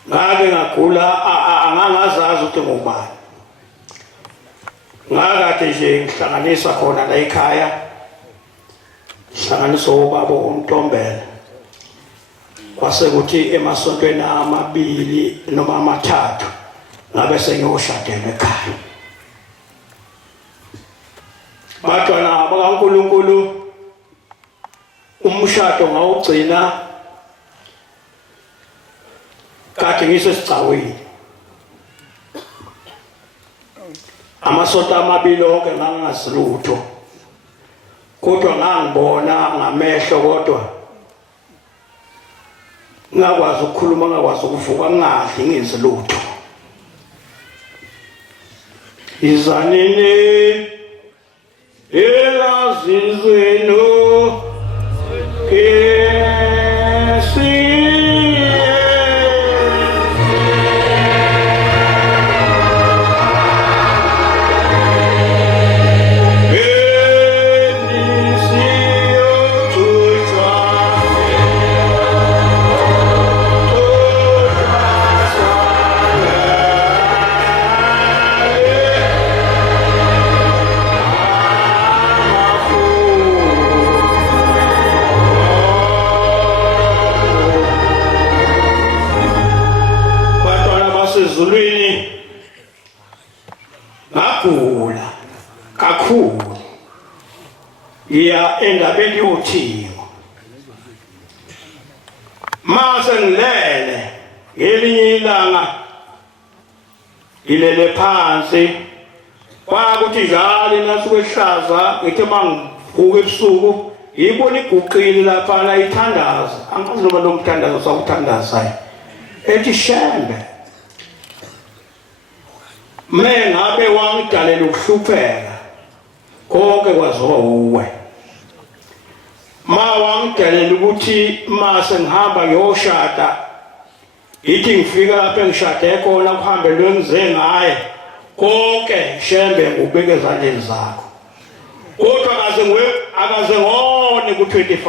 ngake ngagula angangazazi ukuthi ngubani. Ngakade nje ngihlanganisa khona la ekhaya, hlanganisa ubaba uMtombela. Kwase kuthi emasontweni amabili noma amathathu ngabe sengiyoshadela ekhaya. Batwana bakaNkulunkulu umshado ngawugcina kade ngisesigcaweni. Amasonto amabili onke ngangazi lutho, kodwa ngangibona ngamehlo, kodwa ngakwazi ukukhuluma, ngakwazi ukuvuka, ngadli ngenze lutho. Izanini elazizweno ezulwini ngagula kakhulu, iya endabeni yothingo. Mase ngilele ngelinye ilanga, ngilele phansi, kwakuthi njalo nasuku ehlaza, ngithi mangivuka ebusuku ngiyibona iguqile lapha ithandaza. Angazi noma lo mthandazo sakuthandazayo, ethi Shembe, mengabe wangidalela ukuhlupheka konke kwaziwa uwe. Ma wangidalela ukuthi mase ngihamba ngiyoshada, ithi ngifika lapha engishade khona kuhambe lo engize ngaye konke Shembe ngubeke ezandleni zakho. Kodwa akaze ngone ku-25,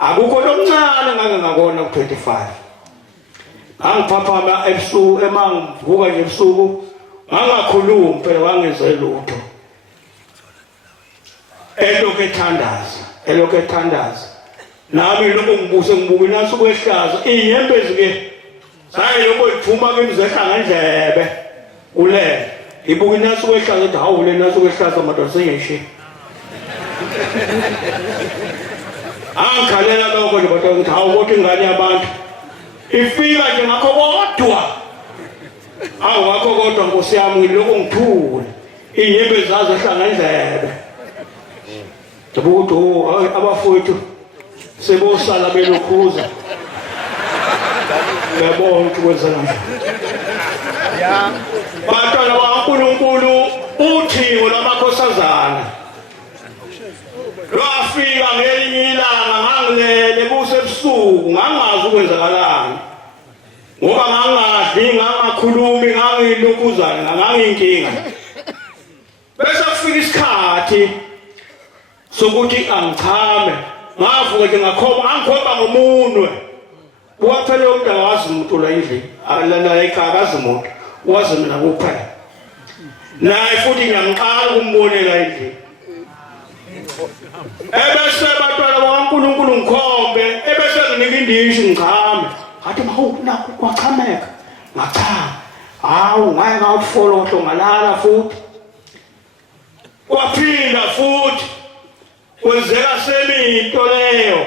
akukho lomncane ngake ngakona ku-25. Angiphaphama ebusuku, emangivuka nje ebusuku ngangakhulumi phela, wangenze lutho. Elokhu ethandaza nami lokho ngibuke nasuku ehlaza, inyembezi-ke sayilokho iphuma kwimzehla ngendlebe ulele. Ibuke nasuku ehlaza ethi hawu, le nasuku ehlaza madoda sengiyishiya. Angikhalela lokho nje madoda ukuthi hawu, kodwa ingane yabantu ifika nje ngakho kodwa. Awu ngakho kodwa Nkosi yami ngilokho ngithule, inyembezi zazo ehlanga endlebe. Ukuthi abafowethu sebosala belokhuza, ngiyabona ukuthi kwenzeka nje. Batwana bakaNkulunkulu, uthingo lwamakhosazana lwafika ngelinye ilanga. Ngangilele kusebusuku, ngangazi ukwenzakalani, ngoba ngangadli, ngangakhulumi, ngangilokhuzana, ngangiyinkinga. Bese kufika isikhathi sokuthi angichame, ngavuka nje ngangikhomba ngomunwe. Waphela umuntu akawazi umuntu la endlini, la ekhaya akazi umuntu, wazi mina kuphela. Naye futhi ngiyamqala ukumbonela endlini. Ebese batwana bakaNkulunkulu ngikhombe, ebese nginika indishi ngichame. Ngathi mawu nakho kwachameka, ngachama. Hawu ngaye ngawufolotho ngalala futhi. Kwaphinda futhi kwenzeka seminto leyo,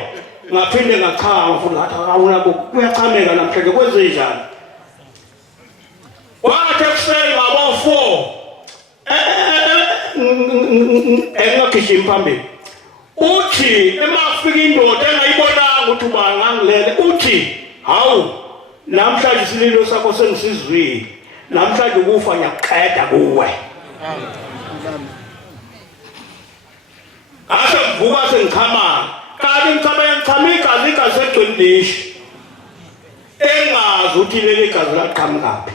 ngaphinde ngachama futhi. Ngathi awuna kuyachameka namhlanje, kwenzenjani? Wathi ekuseni ngabo-4 engingagijimi phambili, uthi emafika indoda engayibonanga ukuthi ubani ngangilele, uthi hawu, namhlanje isililo sakho sengisizwile, namhlanje ukufa ngiyakuqeda kuwe. Ase ngivuka sengichama, kanti ngichama igazi segcwele indishi. engazi ukuthi leli gazi laqhamukapi.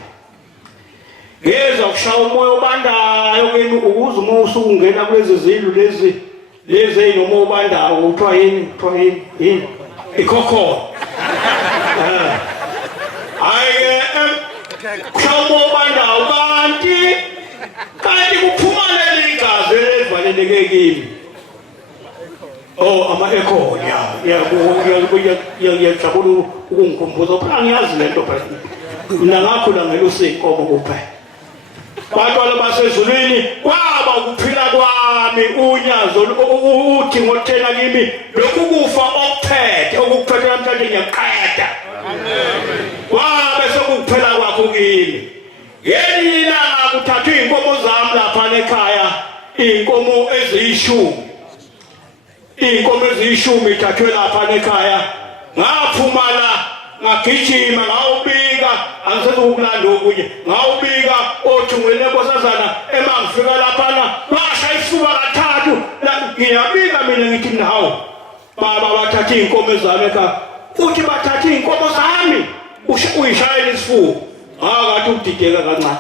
Ngeza ukushaya umoya obandayo kimi ukuze uma usungena kulezi zindlu lezi eyinoma obandayo kuthiwa yini ikhokho. Hayi kushaya umoya obandayo kanti kuphuma leli gazi elivaleleke kimi. Oh, ama-echo yajabula ukungikhumbuza phela ngiyazi lento phela mina ngakhula ngelusa iy'nkomo kuphela. Bantwana basezulwini kwaba ukuphila kwami unyazo uthi ngothena kimi lokhu kufa okuphethe okukuphethe namhlanje ngiyaqeda. Kwabe sekukuphela kwakho kimi. Ngelinye ilanga kuthathwa iy'nkomo zami laphana ekhaya, iy'nkomo eziyishumi. Iy'nkomo eziyishumi ithathwe lapha ekhaya. Ngaphuma la ngagijima ngawubika, angisenza ukulanda okunye, ngawubika othungweni enkosazana emangifika laphana basha isifuba kathathu. Ngiyabika mina ngithi nawu baba bathatha iy'nkomo zami ekhaya futhi bathatha iy'nkomo zami uyishayela isifuba. Ngathi ukudideka kancane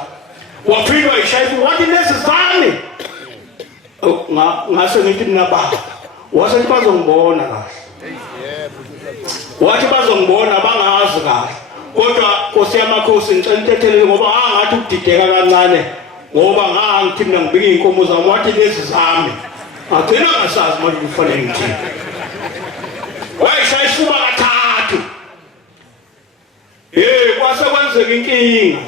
waphindwa yishaya isifuba wathi lezi zami. Ngase ngithi mina baba wasethi bazongibona kahle. Wathi bazongibona bangazi kahle. Kodwa Nkosi yamakhosi ngicela inthethelele ngoba ngathi ukudideka kancane ngoba ngithi mina ngibika iy'nkomo zami wathi lezi zami. Agcina ngasazi manje kufanele ngithini. Wayishaya isifuba kathathu. Kwase kwenzeka inkinga.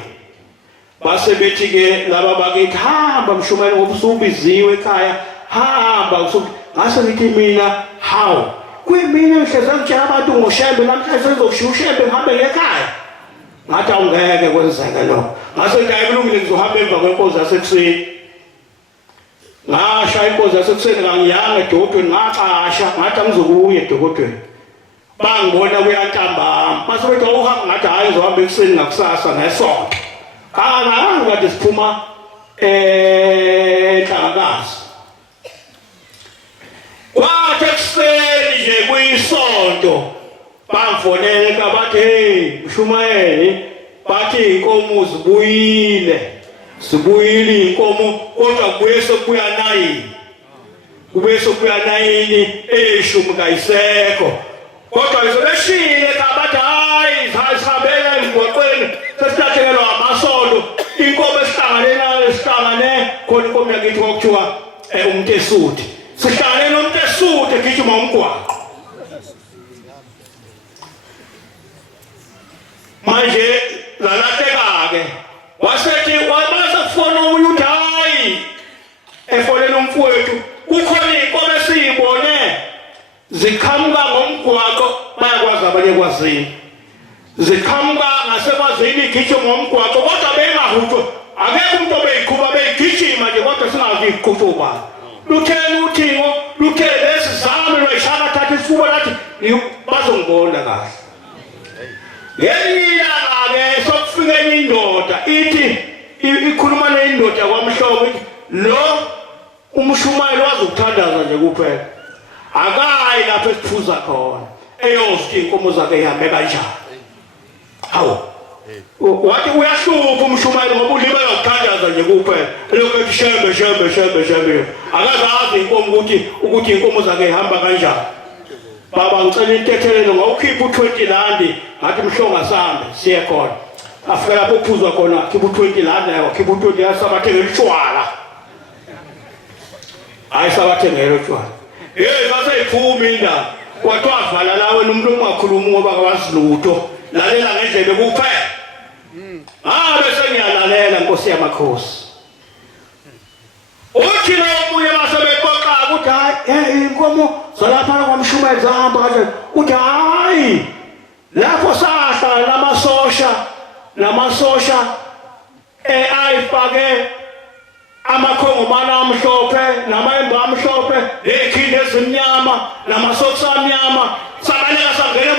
Base bethi-ke laba bakithi hamba Mshumayeli ngoba usubiziwe ekhaya. Hamba ngase ngithi mina hawu kuyimina ngihlezi ngitshela abantu ngoshembe namhlanje sengizokushiya ushembe ngihambe ngekhaya. Ngathi awungeke kwenzeke lokho. Ngase ngithi ayikulungile ngizohamba emva kwenkosi yasekuseni. Ngashaya inkosi yasekuseni ngangiyanga edokotweni ngaqasha ngathi angizokuya edokotweni. Bangibona kuyantambama. Mase bethi awuhamba ngathi hayi ngizohamba ekuseni ngakusasa ngesonto. Kangakanani kade siphuma Nhlangakazi. Kwathi ekuseni nje kuyisonto bamfonela bathi hey Mshumayeli bathi iy'nkomo zibuyile iy'nkomo kodwa kubuye sokubuya 9 eyishumi kayisekho. Kodwa izobeshile bathi hayi sihambela emgwaqweni sesilathelwa amasondo inkomo esihlangane khona inkomo yakithi kwakuthiwa umuntu esuthi. Sihlangane nomuntu esuthi egijima umgwaqo. Manje lalahleka-ke wasethi wabasafona omunye uthi hayi efonela umfowethu kukhona iy'nkomo esiy'bone ziqhamuka ngomgwaqo bayakwazi abanye ekwazini. Ziqhamuka ngasekwazini igijima ngomgwaqo kodwa bengahutshwa akekho umuntu obeyiqhuba beyigijima nje kodwa singazi iqhutshwa ubani. Lutheni uthingo luthe lezi zami lwayishaya kathatha isifuba lathi bazongibona kahle. Ngelinye ilanga-ke sokufika enye indoda ithi ikhuluma neyindoda kwamhlobo ithi lo uMshumayeli wazokuthandaza nje kuphela akayi lapho esiphuza khona eyozwi iy'nkomo zakhe ihambe kanjani. Hawu wathi uyahlupha uMshumayeli ngoba ulibela ukuthandaza nje kuphela elokhu ethi shembe akazazi iy'nkomo ukuthi iy'nkomo zakhe ihamba kanjani. Baba ngicela intethelelo ngawukhipha u-20 ngathi mhlonga sambe siye khona. Afika lapho kuphuzwa khona khipha u-20 wakhipha u-20 sabathengela utshwala. Hayi sabathengela utshwala. Saseyiphuma indaba kwathiwa vala la wena umuntu ongakhulumi ngoba kawazi lutho lalela ngendlebe kuphela. Bese ngiyalalela Nkosi yamakhosi. Uthi lo omunye basebexoxa ukuthi hayi iy'nkomo zalaphana kwaMshumayeli zahamba kanjani. Uthi hayi lapho sahlala namasosha ayifake amakhongomane amhlophe namayembe amhlophe ney'khindi ezimnyama namasokisi amnyama sabaleka sangena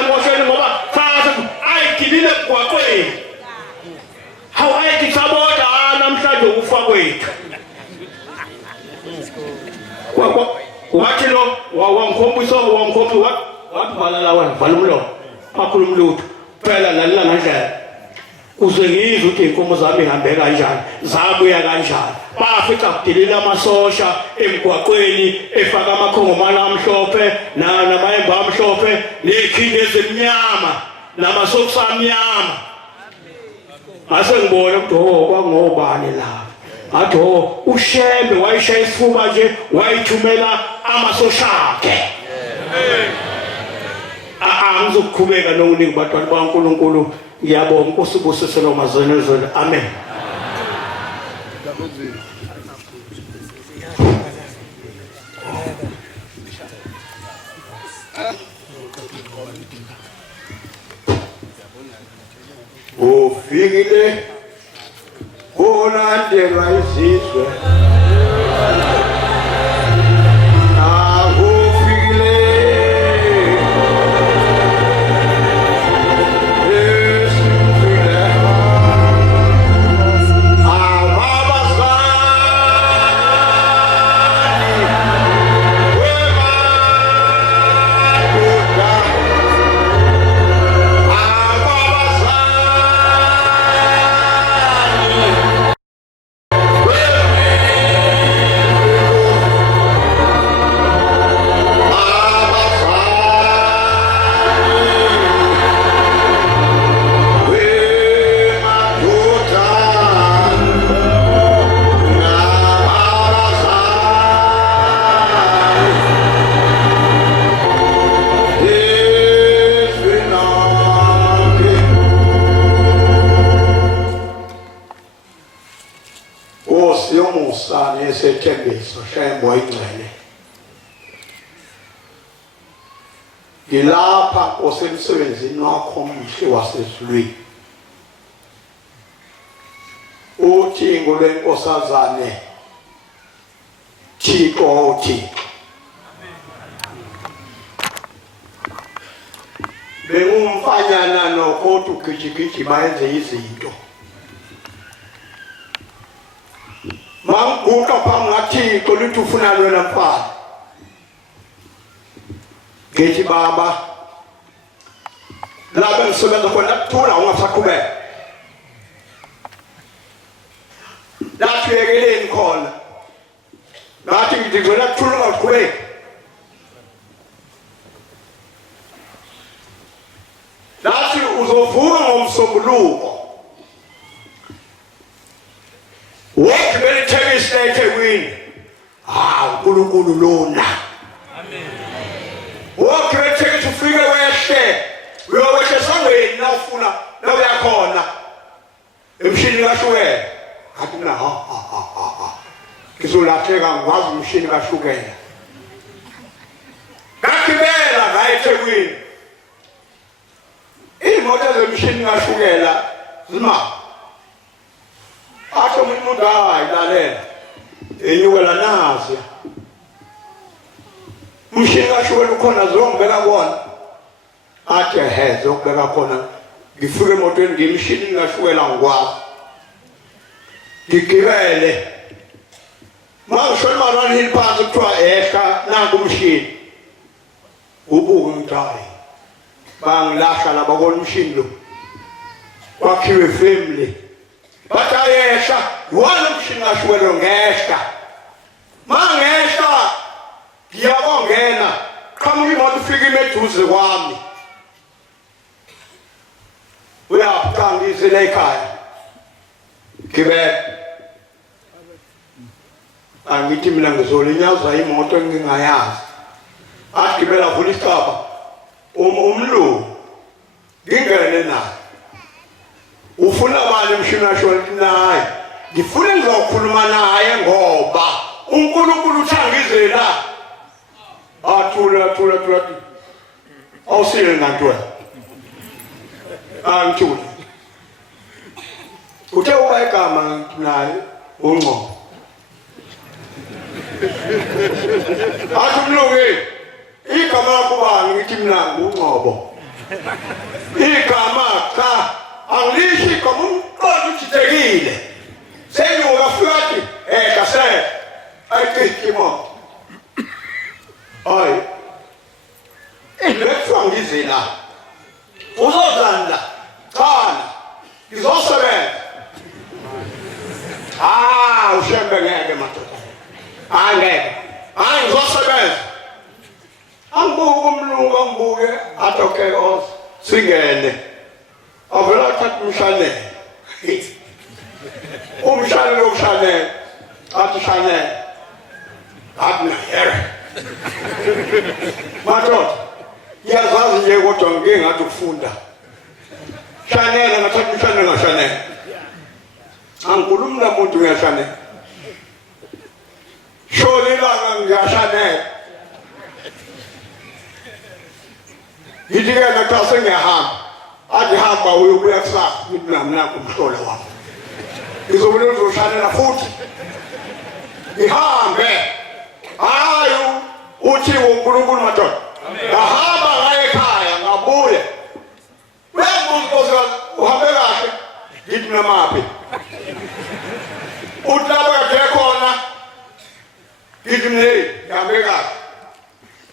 emosheni. Ngoba ayigilile emgwaqweni. Hawu ayithi saboda namhlanje ukufa kwethu. Wathi lo wangikhombisa wathi vala wena vala umlomo akhuluma lutho phela lalela ngandlela uze ngizwe ukuthi inkomo zami ihambe kanjani zabuya kanjani bafica kudilela amasosha emgwaqweni efaka amakhongomane amhlophe namayembe amhlophe nekhindi ezimnyama namasokisi amnyama ngase ngibone ukuthi kwangobani lapha ngathi uShembe wayishaya isifuba nje wayithumela amasosha akhe angizokukhubeka nokuningi batwana baNkulunkulu ngiyabonga Nkosi ubusise lo mazwene ezweni amen. Ufikile ulandelwa izizwe Sethembiso Shembe wayingcwele ngilapha osemsebenzini wakho omhle wasezulwini uthi ngolwenkosazane Thixo uthi bengumfanyana nokuthi ugijigijima yenze izinto Manguqa phambi kaThixo lithi ufuna lona mfana ngithi baba laba ngisebenza khona kuthula ungasaqhubeka lathi yekeleni khona ngathi ngidizela kuthula ungaqhubeki lathi uzovuka ngomsombuluko What will take us later win? uNkulunkulu lona. Amen. What will take to figure where share? We always say na ufuna na uyakhona. Emshini kashukela. Athi na Kisulatheka ngwazi umshini kashukela. Kakibela ngayeThekwini. Imoto zemshini kashukela zima Acho umuntu hayi enyuwela nazi umshini kashukela ukhona zongibeka kona athi eheze ukubeka khona ngifike emotweni ngimshini ngashukela ngikwazi ngigibele mangishona marani hiliphansi kuthiwa ehla nanku umshini ubuke ngithayi bangilahla laba kona umshini lo kwakhiwe family Batayesha, wala umshini kashukela ngehla. Mangehla ngiyabongena. Qhamuka imoto ufika imeduze kwami. Uyaqangisa la ekhaya. Gibela. Angithi mina ngizolinyaza imoto engingayazi. Athi gibela vula isicaba. Umlu. Ngingene naye. Ufuna mali umshini ashonti naye ngifuna ngizokhuluma naye ngoba uNkulunkulu uthangize la athula awusile ngantwe angithula uthe uba igama naye ungqo athi umlungu igama lakho bani ngithi mina ngungcobo igama cha Anglishi como todo chitegile. Senhor, a fiat é cacete. Aí tem que mo. Ai. Indekufwa ngizila. Uzozanda. Khona. Ngizosebenza. Ushembe ngeke madoda. Angeke. Ngizosebenza. Angibuke umlungu angibuke athi okay singene. Avela thatha umshane. Umshane lokushane. Athi shane. Athi here. Madoda. Yazazi nje kodwa ngeke ngathi ukufunda. Shanela ngathatha umshane ngashanela. Angikhulumi lamuntu uyashane. Sholilanga ngiyashanela. Yidike naxa sengiyahamba. Athi hamba uyobuya kusasa ngithi nami nakho umhlola wami. Ngizobona uzoshanela futhi. Ngihambe. Hayi uthiwe uNkulunkulu madoda. Ngahamba ngaye ekhaya ngabuye. Wembuzo uhambe kahle. Ngithi namaphi. Utlaba khona. Ngithi mney ngihambe kahle.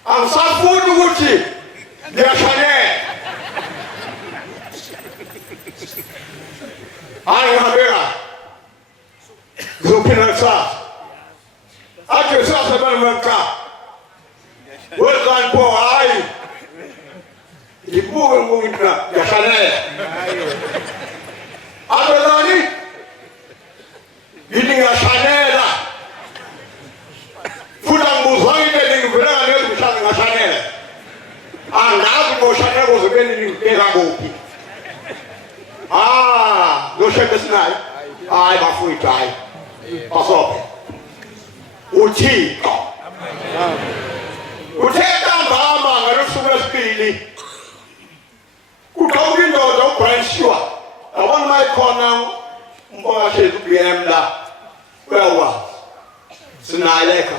Angisafuni ukuthi ngiyashanela. Ngihambe kahle. Ngizophila kusasa. Athi kusasa baniweka. Welcome po hayi. Ngibuke ngokuthi ngiyashanela. Abelani? Yini ngiyashanela. Futhi angibuzwa into engivela ngale mshana ngashanela. Angazi ngoshanela kuzobeni ngibeka kuphi. Loshebe sinayo. Hayi bafowethu hayi. Basobe. Uthixo. Uthetha ngama ngalosuku lesibili. Kuqhamuka indoda uBranchiwa. Abona mayikhona umboka shethu BM la. Uyawa. Sinayeleka.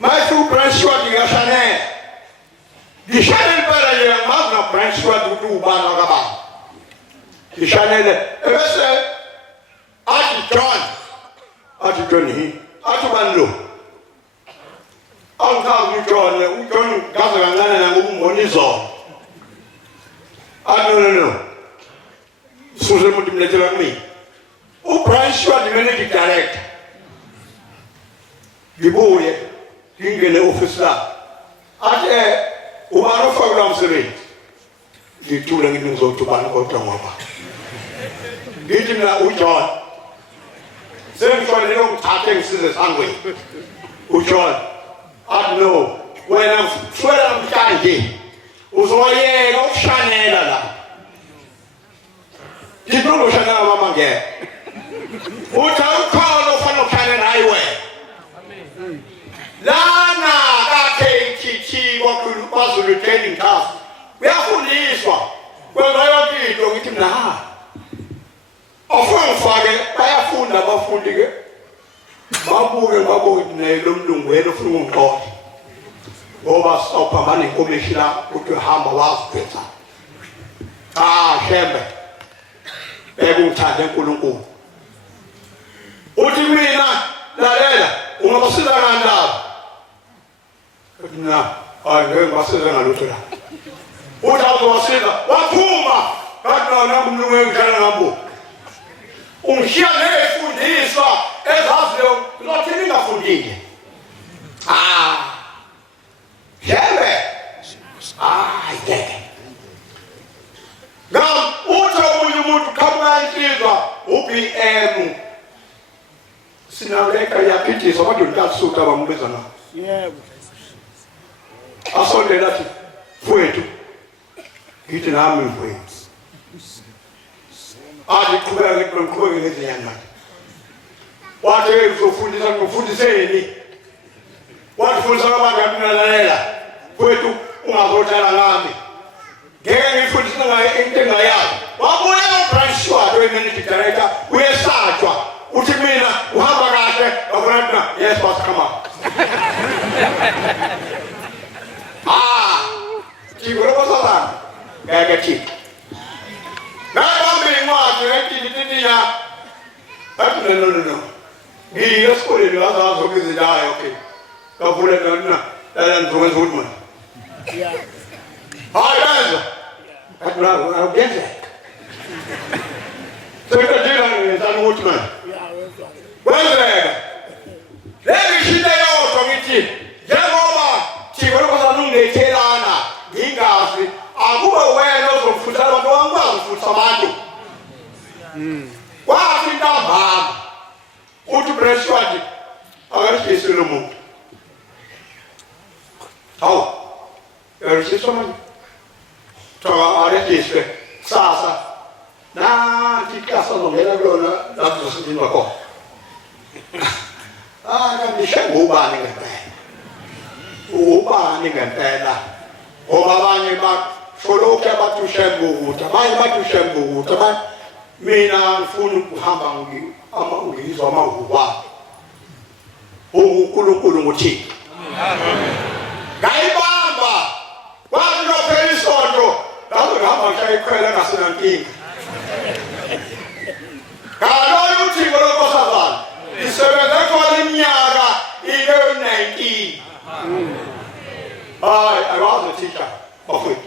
Mayithi uBranchiwa ngiyashanela. Ngishanele impela nje angimazi naBranchiwa ukuthi ubani wakabani. Ngishanele ebese athi John hi. Athi bani lo. Angikazi uJohn ngaze kancane nangokumbona izolo. No. Suze umuntu mlethela kimi. uBranchiwa managing director. Ngibuye ngingene office la. Athi ubani ofakula umsebenzi. Ngithula ngithi ngizothi ubani kodwa ngoba. Ngithi mina uJohn. Sengishonele ukuthatha ngisize sangweni. uJohn athi no, wena mfowethu namhlanje uzoyeka ukushanela la. Ngibona ushanela mama ngeke. Uthi ukhona ofana ukushanela hayi wena. Lana kaKTT kwaZulu training class. Uyafundiswa. Kwenza yonke into ngithi mina Ofake bayafunda abafundi ke. Babuke naye lo mlungu wena ufuna ungixoxe. Ngoba sawuphambana inkomishi la ukuthi hamba waziphetha. Shembe. Bekungithanda uNkulunkulu. Uthi mina lalela ungabasiza kanjani? Na, ngeke ngibasize ngalutho la. Uthi awuzobasiza waphuma. Kanti nona umlungu engidlala ngabo. Ungishiya nezifundiswa ezaziyo lothi ningafundile. Shembe. Ngeke. Uthi omunye umuntu qhamuka insizwa uBM. Sinaleka yaphithisa kodwa uNkasuka abambiza na. Yebo. Asondela athi mfowethu. Ngithi nami mfowethu. Qhubeka ngiqhubeke ngezinyanga. Wathi uzofundisa ngifundiseni. Wathi fundisa abantu ngalalela. Mfowethu ungazotshala ngami. Ngeke ngifundise ngaye into engayazi. Wabuya uBranchiwa managing director uyesatshwa. Uthi mina uhamba kahle babona yes boss come on. Ngikho lokho ngeke thi. Nabambe incwadi ethi ya. No. Ngiyesikoleni wazazo izindawo okay. Kavule nona and Woodman. Hi, guys. I'll get that. So, it's a Woodman. Well, there. Let me see the authority. Yamova, Chihuahua, Telana, Gingasi, Abu aware of Futala, one Futamado. What in the bar? What to press what? I guess it's a move. How? There is someone. Arrest Sasa. Na, Tikasa, Melagona, that was in the call. Ah, mi scemo banning and bad. Oh, banning and bad. Oh, Babani back, follow Kaba to Shambo, Tabai to Shambo, Tabai, Mina, Funu, Hamangi, Amangi, Zamawa. Oh, Kulukuluchi. Gaibamba, what your face on you? That would have a very credit as an king. Hello, you think of it's a in 19. I was a teacher of it.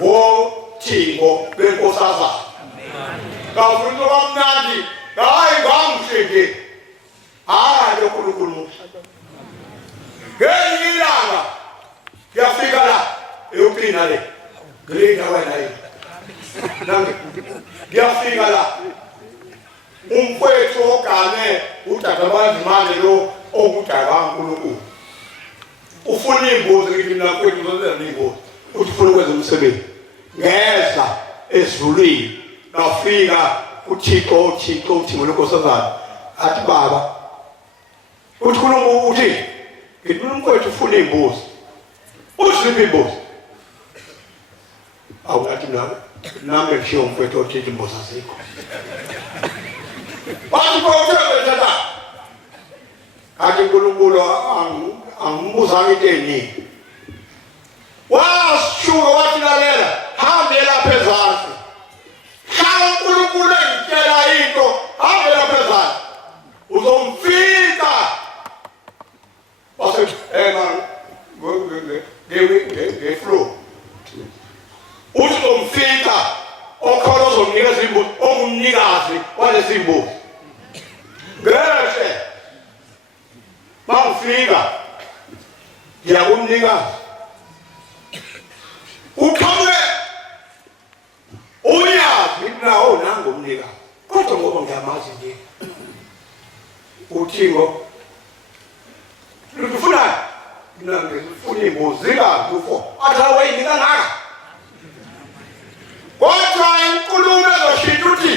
War, Tingo, Bekosaza. Now, from the one Nadi, I am shaking. Ah, you could look. Get me down. You figure out. You clean it. Clean away. You figure out. Umfwetu okane utatabani manelo okutaba nkuluku ufuna imbuzi ngina kwethu zozembo ufuna ukwenza umsebenzi ngeza esivulini ngafika uThixo uthi ngolokosazana athi baba uthi kuNkulunkulu uthi ngimkwethu ufuna imbuzi usiphi imbuzi awuthi nami ngisho umfwetu othi imbuzi azikho. What about that? I think I'm Muzangi. Was sure what in a letter? How many peasants? How could how many peasants? Who's on filter? Was it they flow? Who's on filter? Or colors of niggas, or niggas, what is it? Gerse, Manfliga, Yauniga, Ukame, Oya, Midna, Nango, what a woman Yamasi, Utingo, Lufuna, Funi Mozilla, before. Other way, Nana. What time Kuluna or Shiduti?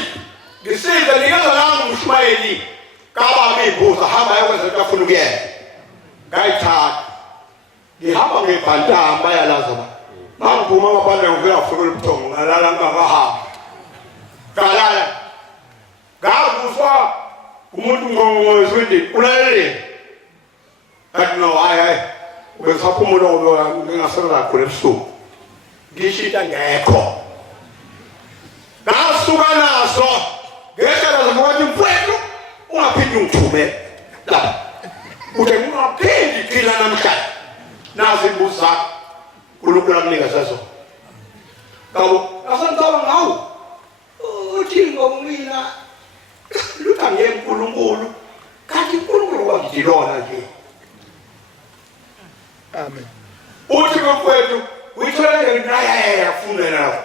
They say that the other Abashumayeli. Kaba mi buza hama yawe zeka funugie gaita di hama mi panta ambaya lazima mampu mama pande uvela fugulu mtongo ngalala ngaha kalala gabuswa umuntu ngongo zwindi ulele ati no ai wesapu mulo ngasara kule msu gishita ngekho nasuka naso gesha lazima wathi mfwetu ungaphindi ngithume la uthi ungaphindi kila namhlanje nazi imbuzi zakho uNkulunkulu akunika zazo kabo asantaba ngawo uthi ngomina luthange uNkulunkulu kanti uNkulunkulu wangidilona nje amen uthi mfowethu uyithola ngenaya yafuna nawe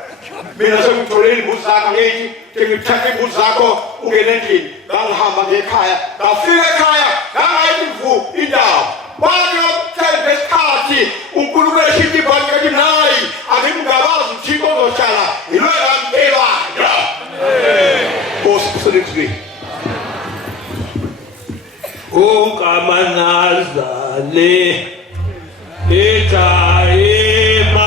mina sengitholile imbuzi zakho ngithi ngithathe imbuzi zakho ungene endlini ngahamba ngekhaya ngafika ekhaya ngayimvu indawo bayo thelbe isikhathi uNkulunkulu eshithi bathi nayi akimngabazi uThixo ozohlala yilo yamphela Kosi ukamanazale etaima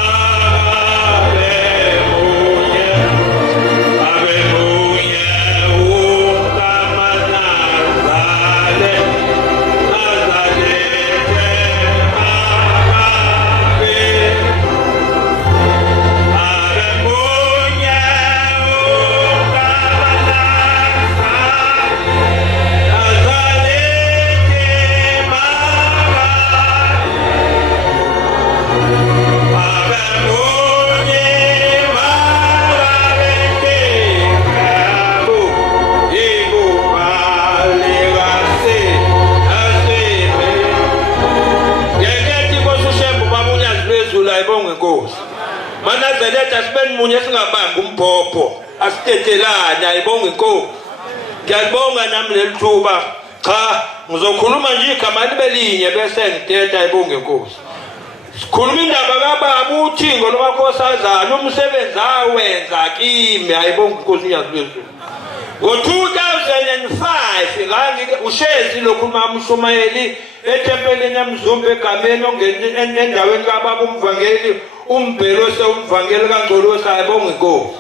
ayibonge Nkosi. Manazeletha sibeni munye singabambi umbhobho asitetelane ayibonge Nkosi. Ngiyabonga nami lelithuba cha ngizokhuluma nje igama libe linye bese ngithetha ayibonge Nkosi. Sikhuluma indaba kababa uThingo lomakhosazana umsebenzi awenza kimi ayibonge Nkosi ngiyazizwe. Ngo-2005 ushezi lokhuluma Abashumayeli etempeleni yaMzumbe egameni ongene endaweni kababa umvangeli umbhelo seumvangeli kaNgcolo sayibonga Nkosi.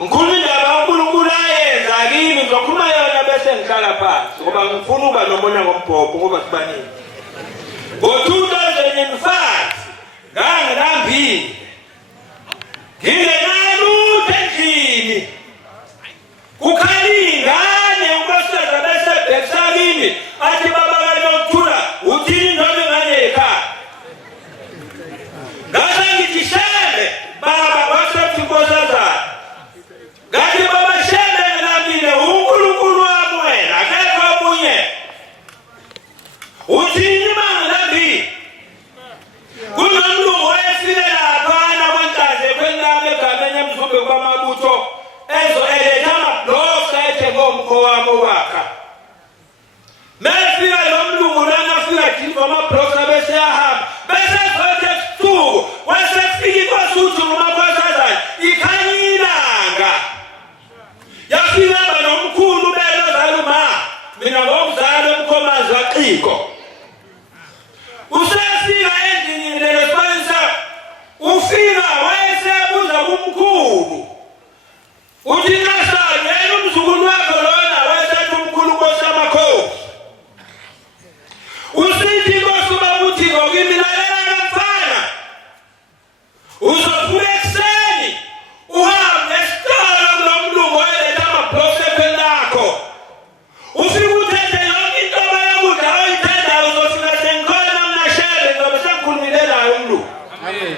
Ngikhuluma indaba uNkulunkulu ayenza kimi ngizokhuluma yona bese ngihlala phansi ngoba ngifuna ukuba nomona ngombhobho ngoba sibanini. Ngo-2005 ngangilambile ngingenalutho endlini kukhali ingane unkosikazi bese bekisakini athi baba kanokuthula uthini noma ingane ekhaya ngase ngithi shebe baba wasethi nkosazana ngathi baba shebe ngilambile uNkulunkulu wami wena akekho omunye uthini mangilambile kunomlungu wayefile laphana kwenkazi kwenami egameni yaMzumbe kwamabutho ezo amablosa ethe ngomkhowami wakha mefika lo mlungu lana afika thini amablosa bese yahamba bese ezothe ebusuku wasefika inkosuthu nomakhosazana ikhanyilanga yafika nomkhulu belo zaluma mina ngomzalo umkhomazi waxiko usefika endlini lelo sibonisa ufika wayesebuza kumkhulu uthi nasana yena umzukulu wakho lona wayesethi umkhulu Nkosi yamakhosi usithi Nkosi ubabuthi ngokimi lalela mfana uzovuka ekuseni uhambe esitolo kulomlungu oyeletha amablosi epheni lakho ufike uthethe yonke into abayokudla oyithendayo uzofika sengikhona mina shebe ngoba sengikhulumile naye umlungu. Amen.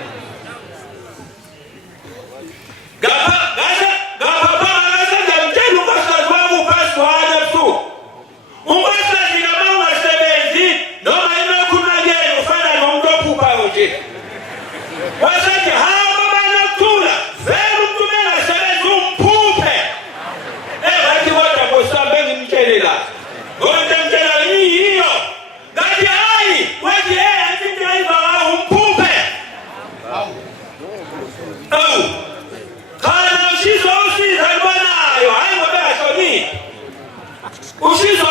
Wasethi hamba banokuthula vele umuntu engasebenzi umphuphe ebathi kodwa ngosambe ngimtshelela ngoba emtshela yiyo ngathi hayi wathi hey into ayiva umphuphe khana usiza libonayo hayi ngoba engahloniphi usiza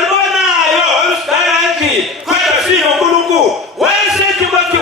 libonayo usidala nje kodwa sino uNkulunkulu wayesethi bathi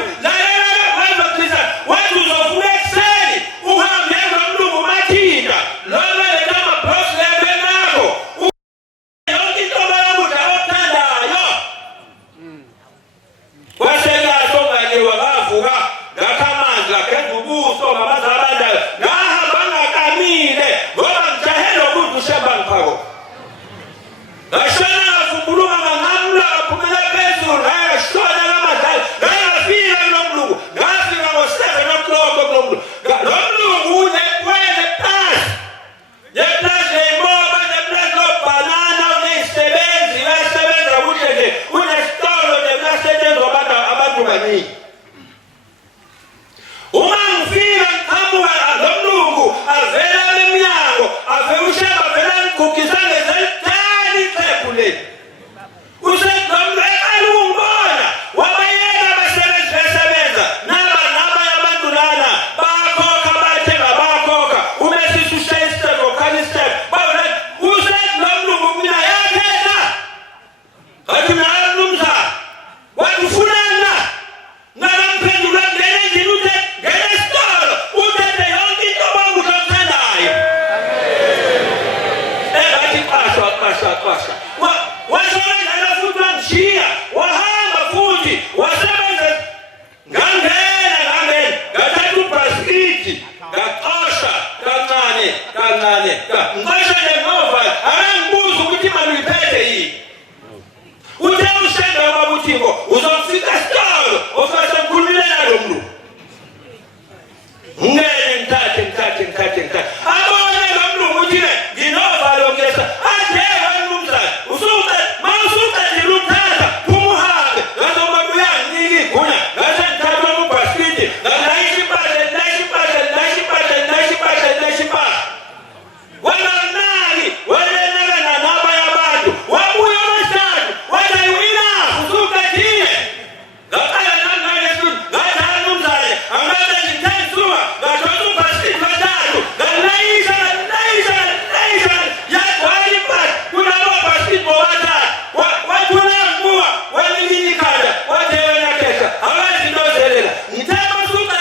Nitema suka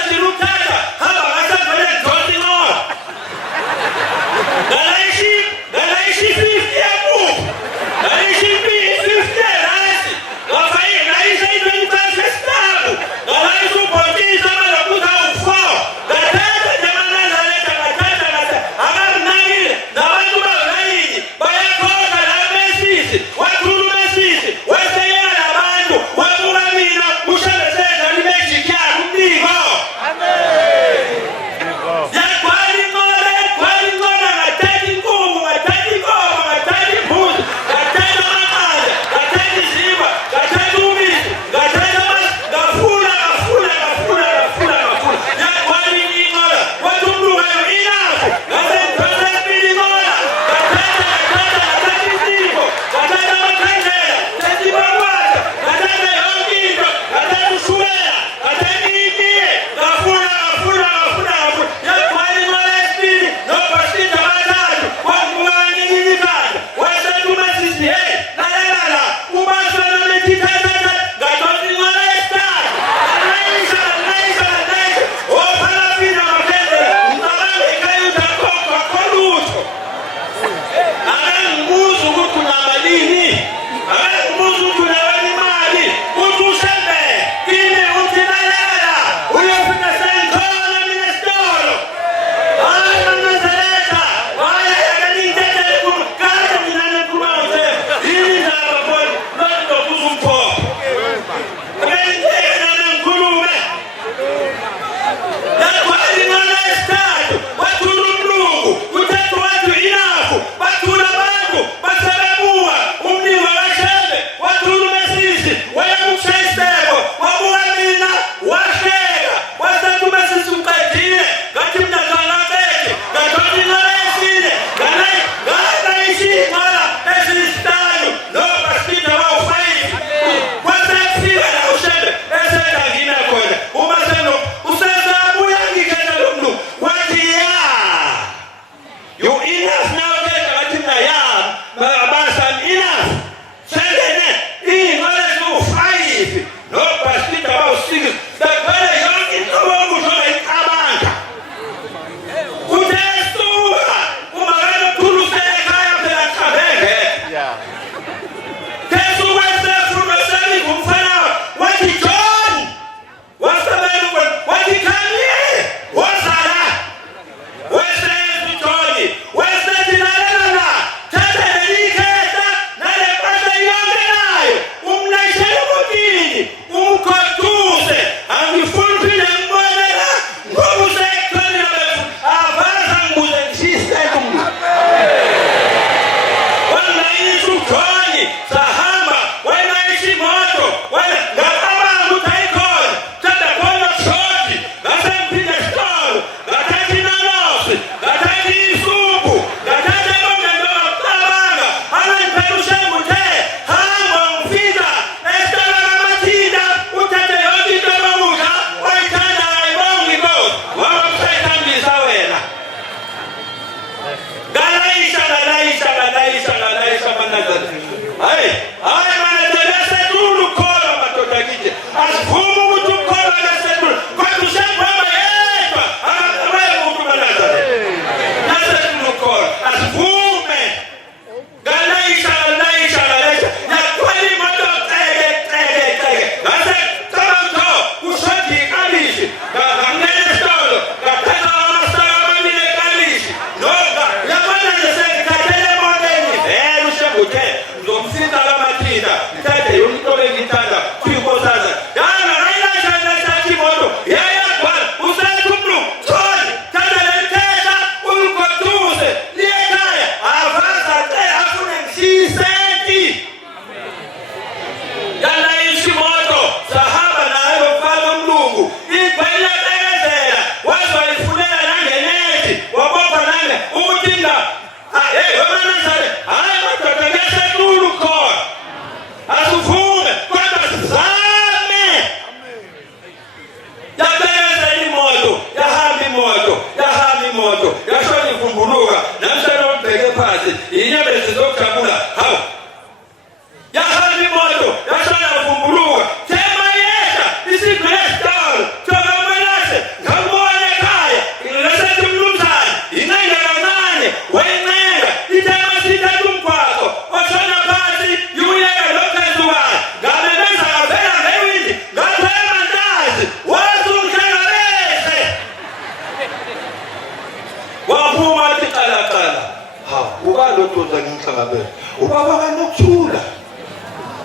ngizobuza ngicabanga ubaba kanokuthula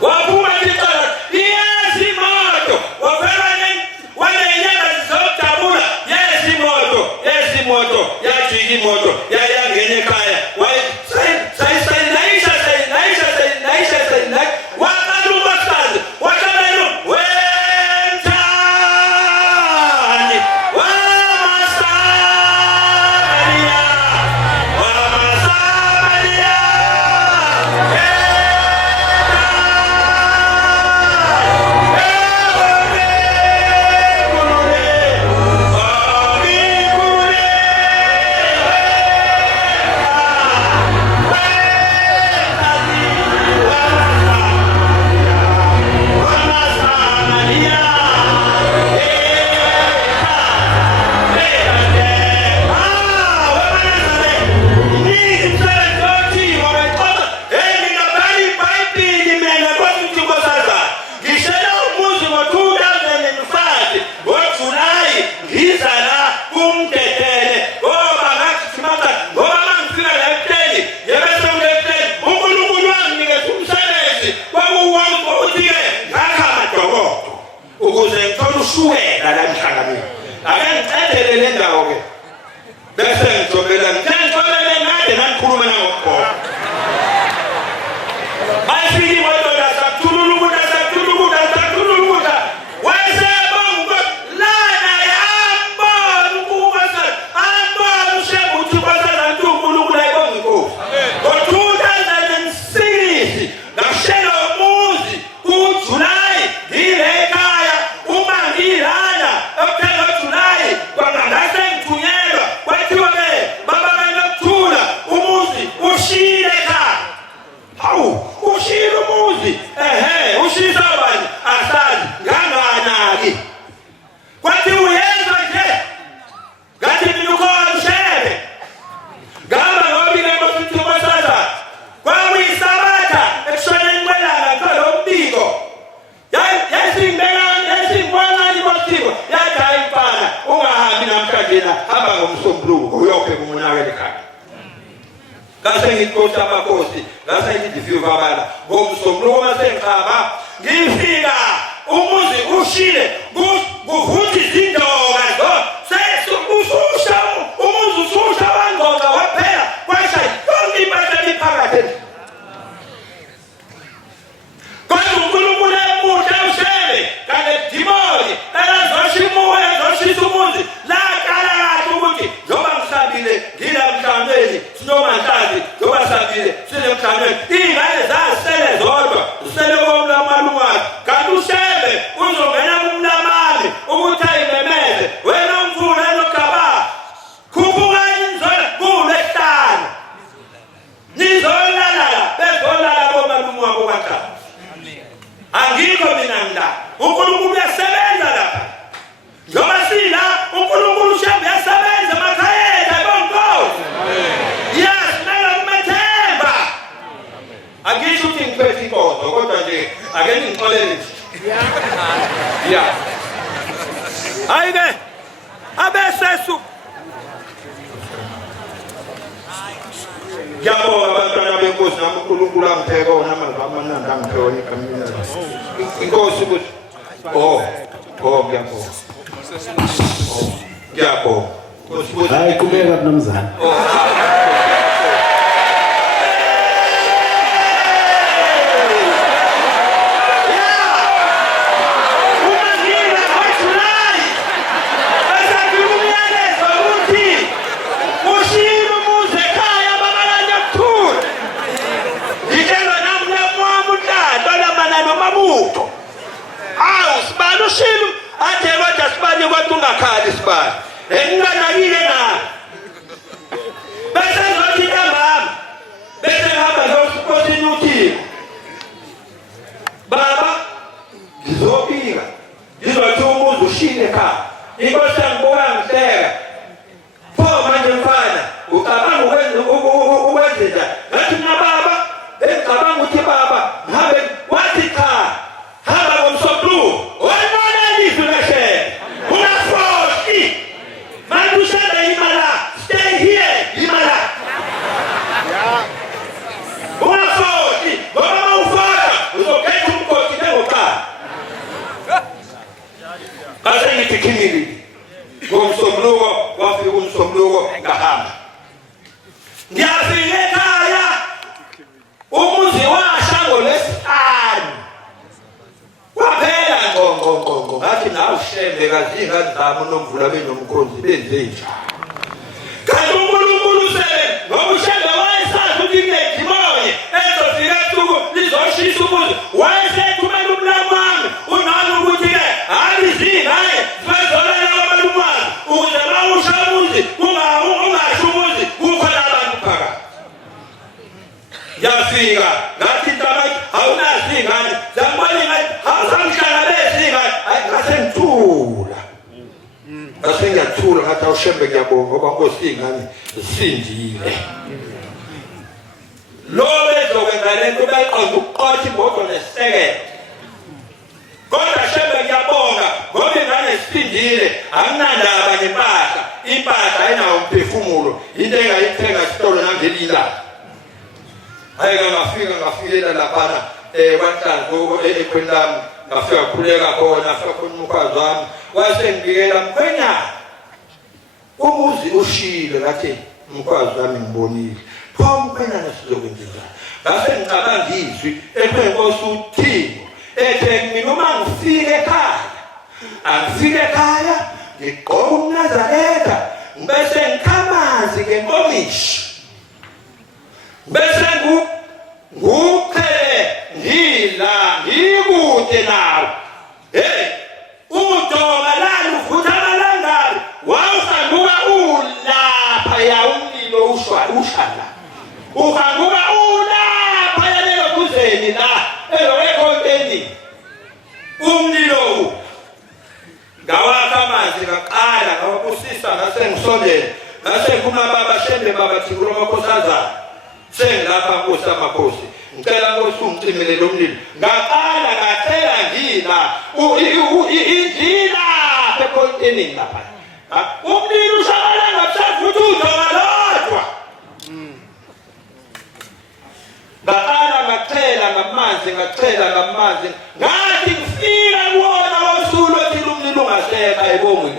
waphuma icala iyazi imoto wavela wanenyanga zizodabula yezi imoto yajika imoto yayangena ekhaya Manu sana ngomsombuluko wafika umsombuluko ngahamba ngiyafika ekhaya umuzi washa ngolesihlanu kwaphela ngqongqongqongo ngathi nawe shembe kazinga zami unomvula benomkhonzi benze njani kanti uNkulunkulu ngoba ushembe wayesazi ukuthi kunedimoye ezofika ebusuku lizoshisa umuzi wayesethumela umlamu wami unalo ukuthi-ke hali zingaye sibezolela kwabalumwazi ukuze bawusha umuzi ungasho umuzi kukhona abantu phakathi yafika ngathi ntabathi awunazi ingane zambona ngathi awusamhlala bezingane ngasengiyathula ngathi awushembe ngiyabonga ngoba nkosi ingane zisindile lo bezokwenza lento beqonda ukuqotha imoto nesekelo kodwa shembe ngiyabonga ngoba ingane zisindile anginandaba nempahla impahla ayinawo umphefumulo into engayithenga esitolo nangelila ngafikela laphana kwanhlanzo ekhweni lami ngafika khuleka khona afika khona umkhazi wami wasengibikela mkhwenyana umuzi ushile ngathi umkhazi wami ngibonile pho mkhwenyana sizokwenzela ngase ngicabanga izwi enkosi uThixo ethe mina uma ngifike ekhaya ngigqoka umNazaretha bese ngikhamanzi ngenkomishi bese nguqhele ngikude nawe uDonga lana uvutha amalangana wawuhanguka ulapha ya umlilo ushala uhanguka ulapha ya lelo kuzeni la elorekonteni umlilo ngawakha amanzi ngaqala ngawabusisa ngasengisondela ngasenkuma baba shembe baba thikulo makhosazana sengilapha nkosi amakhosi ngicela nkosi ungicimele lo mlilo ngaqala ngacela ngina indlela ekontenini lapha umlilo ushabala ngabusavuthi uDonga lodwa ngaqala ngacela ngamanzi ngathi ngifika kuwona wosulo othi umlilo ungasekho ayibongi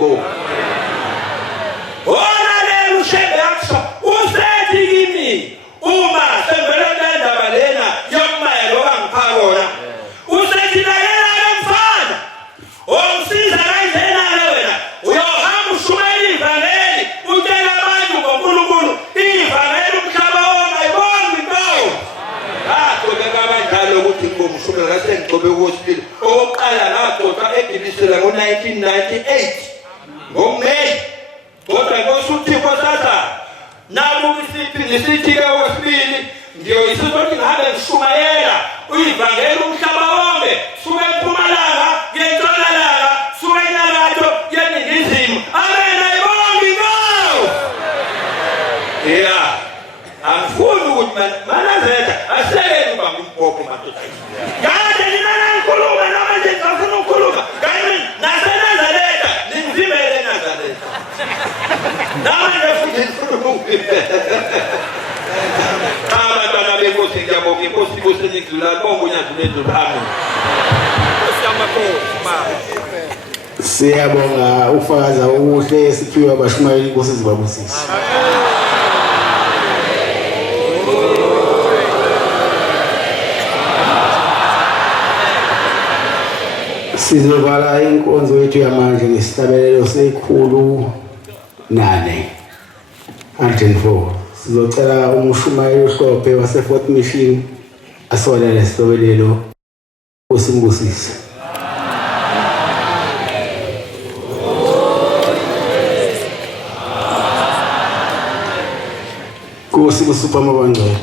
wona lelo shembe yakho usethi kimi uma sembele ndaba lena yokumayelo kangiphakona usethi nalela lomfana omsiza kanjena wena uyohamba ushumayela ivangeli utshela abantu ngoNkulunkulu ivangeli umhlaba wonke ayibongi indawo ngaqhubeka kanjalo ukuthi ngomshumela ngasengigcobe kwesibili okokuqala ngagcotshwa eGibisela ngo-1998 ngoMeyi kodwa nkosi uThixo sathana namu nisithi-ke okwesibili ngiyoyisiza ukuthi ngihambe ngishumayela uyivangeli umhlaba wonke suke eMpumalanga yentshonalanga suke enyakatho yeningizimu amen ayibongi inkosi ya angifuni ukuthi manazetha asekele ubamba impopho madoda kade nina nangikhuluma noma nje ngifuna ukukhuluma kanye naseNazaretha ningivimele eNazaretha namanje futhi ngifuna abantwana benkosi ngiyabonga inkosi ibuseni ngidlula bonke unyazule ezulu amen Siyabonga ufakaza okuhle esiphiwe Abashumayeli inkosi zibabusisa. Sizovala inkonzo yethu yamanje ngesihlabelelo sekhulu 8 104. Sizocela umshumayeli ohlophe waseFort Mission asolele isihlabelelo usimbusise. Nkosi busupha amabandlela.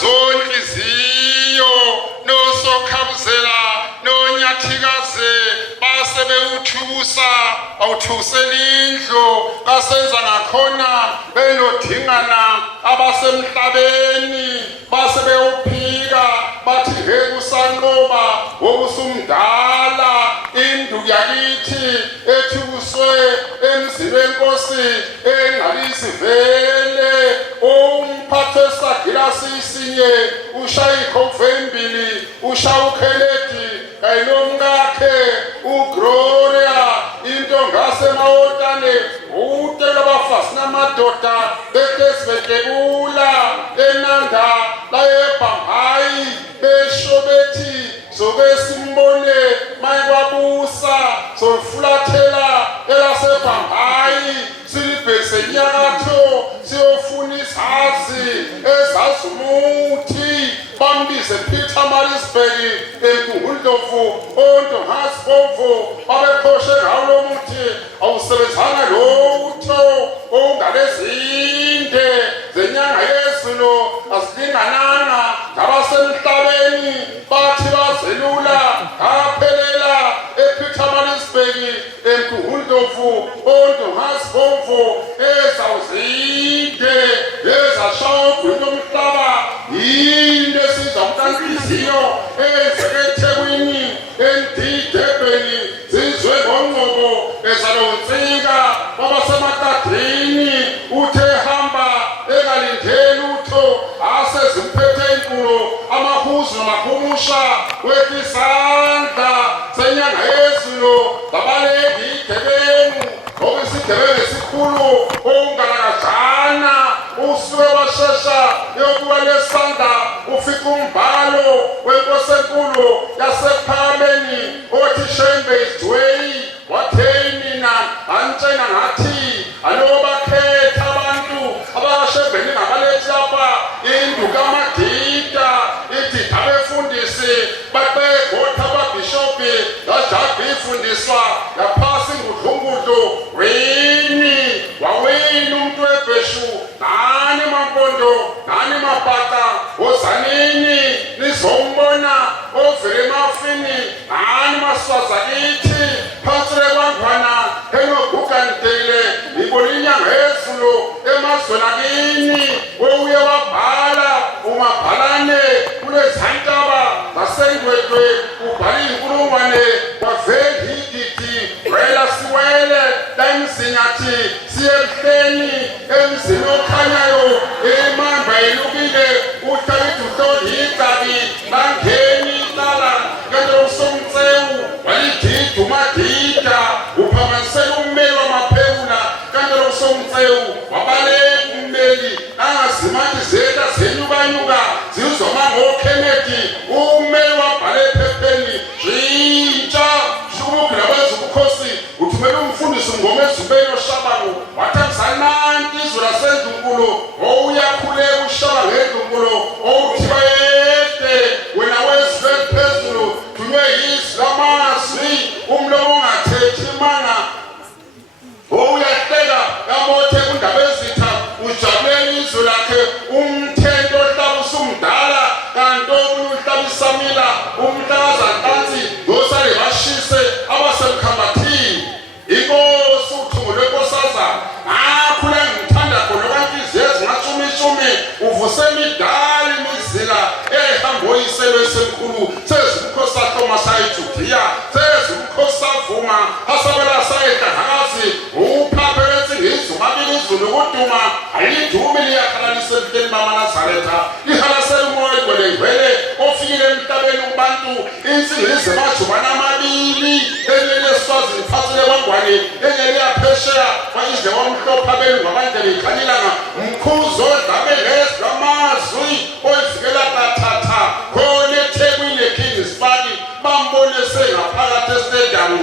zonhliziyo nosokhabuzela nonyathikaze base bewuthusa awuthusela indlu kasenza nakhona benodingana abasemhlabeni base bewuphika bathi ngeke usanqoba wokusumdala indlu yakithi ethuswe emzini wenkosi engalisi vele umphathe sagilasi isinye ushayikho uvembili ushawukheleti kayinomkakhe uGloria into ngasemawotane utela abafazi namadoda betesibekebula enanda layebhamhayi besho bethi soke simbone mayikwabusa sofulathela elasebhamhayi silibhekise nyakatho siyofuna isazi ezazi umuthi bambize Peter Marisburg enkungundlovu ontohasibovu babephoshe ngawo lo muthi awusebenzanga lutho ongalezinde zenyanga yezulu asilingananga ngabasemhlabeni bathi bazelula ngaphelela ePeter Marisburg enkungundlovu ontohasibovu ezawuzinde ezashawugwini lomhlaba yinde siza umntanhliziyo ezekeThekwini endidebheni zizwe ngongqobo ezalonsika kwabasemakadrini uthe hamba engalindeli utho asezimphethe inkulo amahuzu namahumusha wethi isandla senyanga yezulu babaleki igebengu okuyisigebengu esikhulu okungalakazana usuke washesha yokuba lesandla ufika umbhalo wenkosi enkulu yasephalameni othi shembe idweyi watheni mina antshena ngathi alobakhetha abantu abashembeni ngabalethi lapha indlu kaMagida ithi abefundisi babegotha ababhishophi yajabe ifundiswa yaphasi ngudlungudlu wini wawini umuntu webheshu nani mampondo nani mabhata ozanini nizombona ovele emafini nani maswaza kithi phasile kwangwana enogugantele ngibona inyanga yezulu emazweni akini wewuye wabhala umabhalane kulezantaba zasengwedwe ubhala inkulungwane wavela igidi wela siwele lamzinyathi siyebuhleni emzini okhanyayo emamba elukile uthayithi uhloli igabi bangeni iqala kanti usomtsewu walidida umadida uphamanisela ummeli wamaphewula kanti usomtsewu wabaleka ummeli angazimathi zeta zenyukanyuka zizoma ngoKennedy ummeli wabhala ephepheni jintsha shukubukela bezubukhosi uthumela umfundisi ngoma ezubeni oshabangu wathambisana izwi lasendunkulu owuyakhuleka ushaba ngendunkulu owuthiba yede wena wezwe phezulu thunywe yizwi lamazwi umlomo ungathethi imanga owuyahleka yamothe kundaba ezitha ujabulela izwi lakhe umthento ohlaba usumdala kanti omunye uhlaba isamila umhlakazantansi yosale bashise abasemkhambathini inkosi uthungo lwenkosaza ngakhule ngithanda khona okwanhliziyo ezingashumishumi uvuse imidala imizila ehamba oyiselwe esemkhulu sezimkhosi ahloma sayijudiya sezimkhosi savuma asabela sayehlahakazi uphaphe lwensingizwe umabili izulu ukuduma alidumi liyakhalalisa ebuhleni bamaNazaretha lihalasela umoya igcwele ngcwele ofikile emhlabeni kubantu insingizwe emajubane amabili enyele eswazini phasile kwangwane enyele yaphesheya kwayidle wamhlophe abelungu abandlela ikhalilanga mkhuzo odlabe ngezwi amazwi oyivikela tathatha khona eThekwini eKingspark bambone sengaphakathi estadium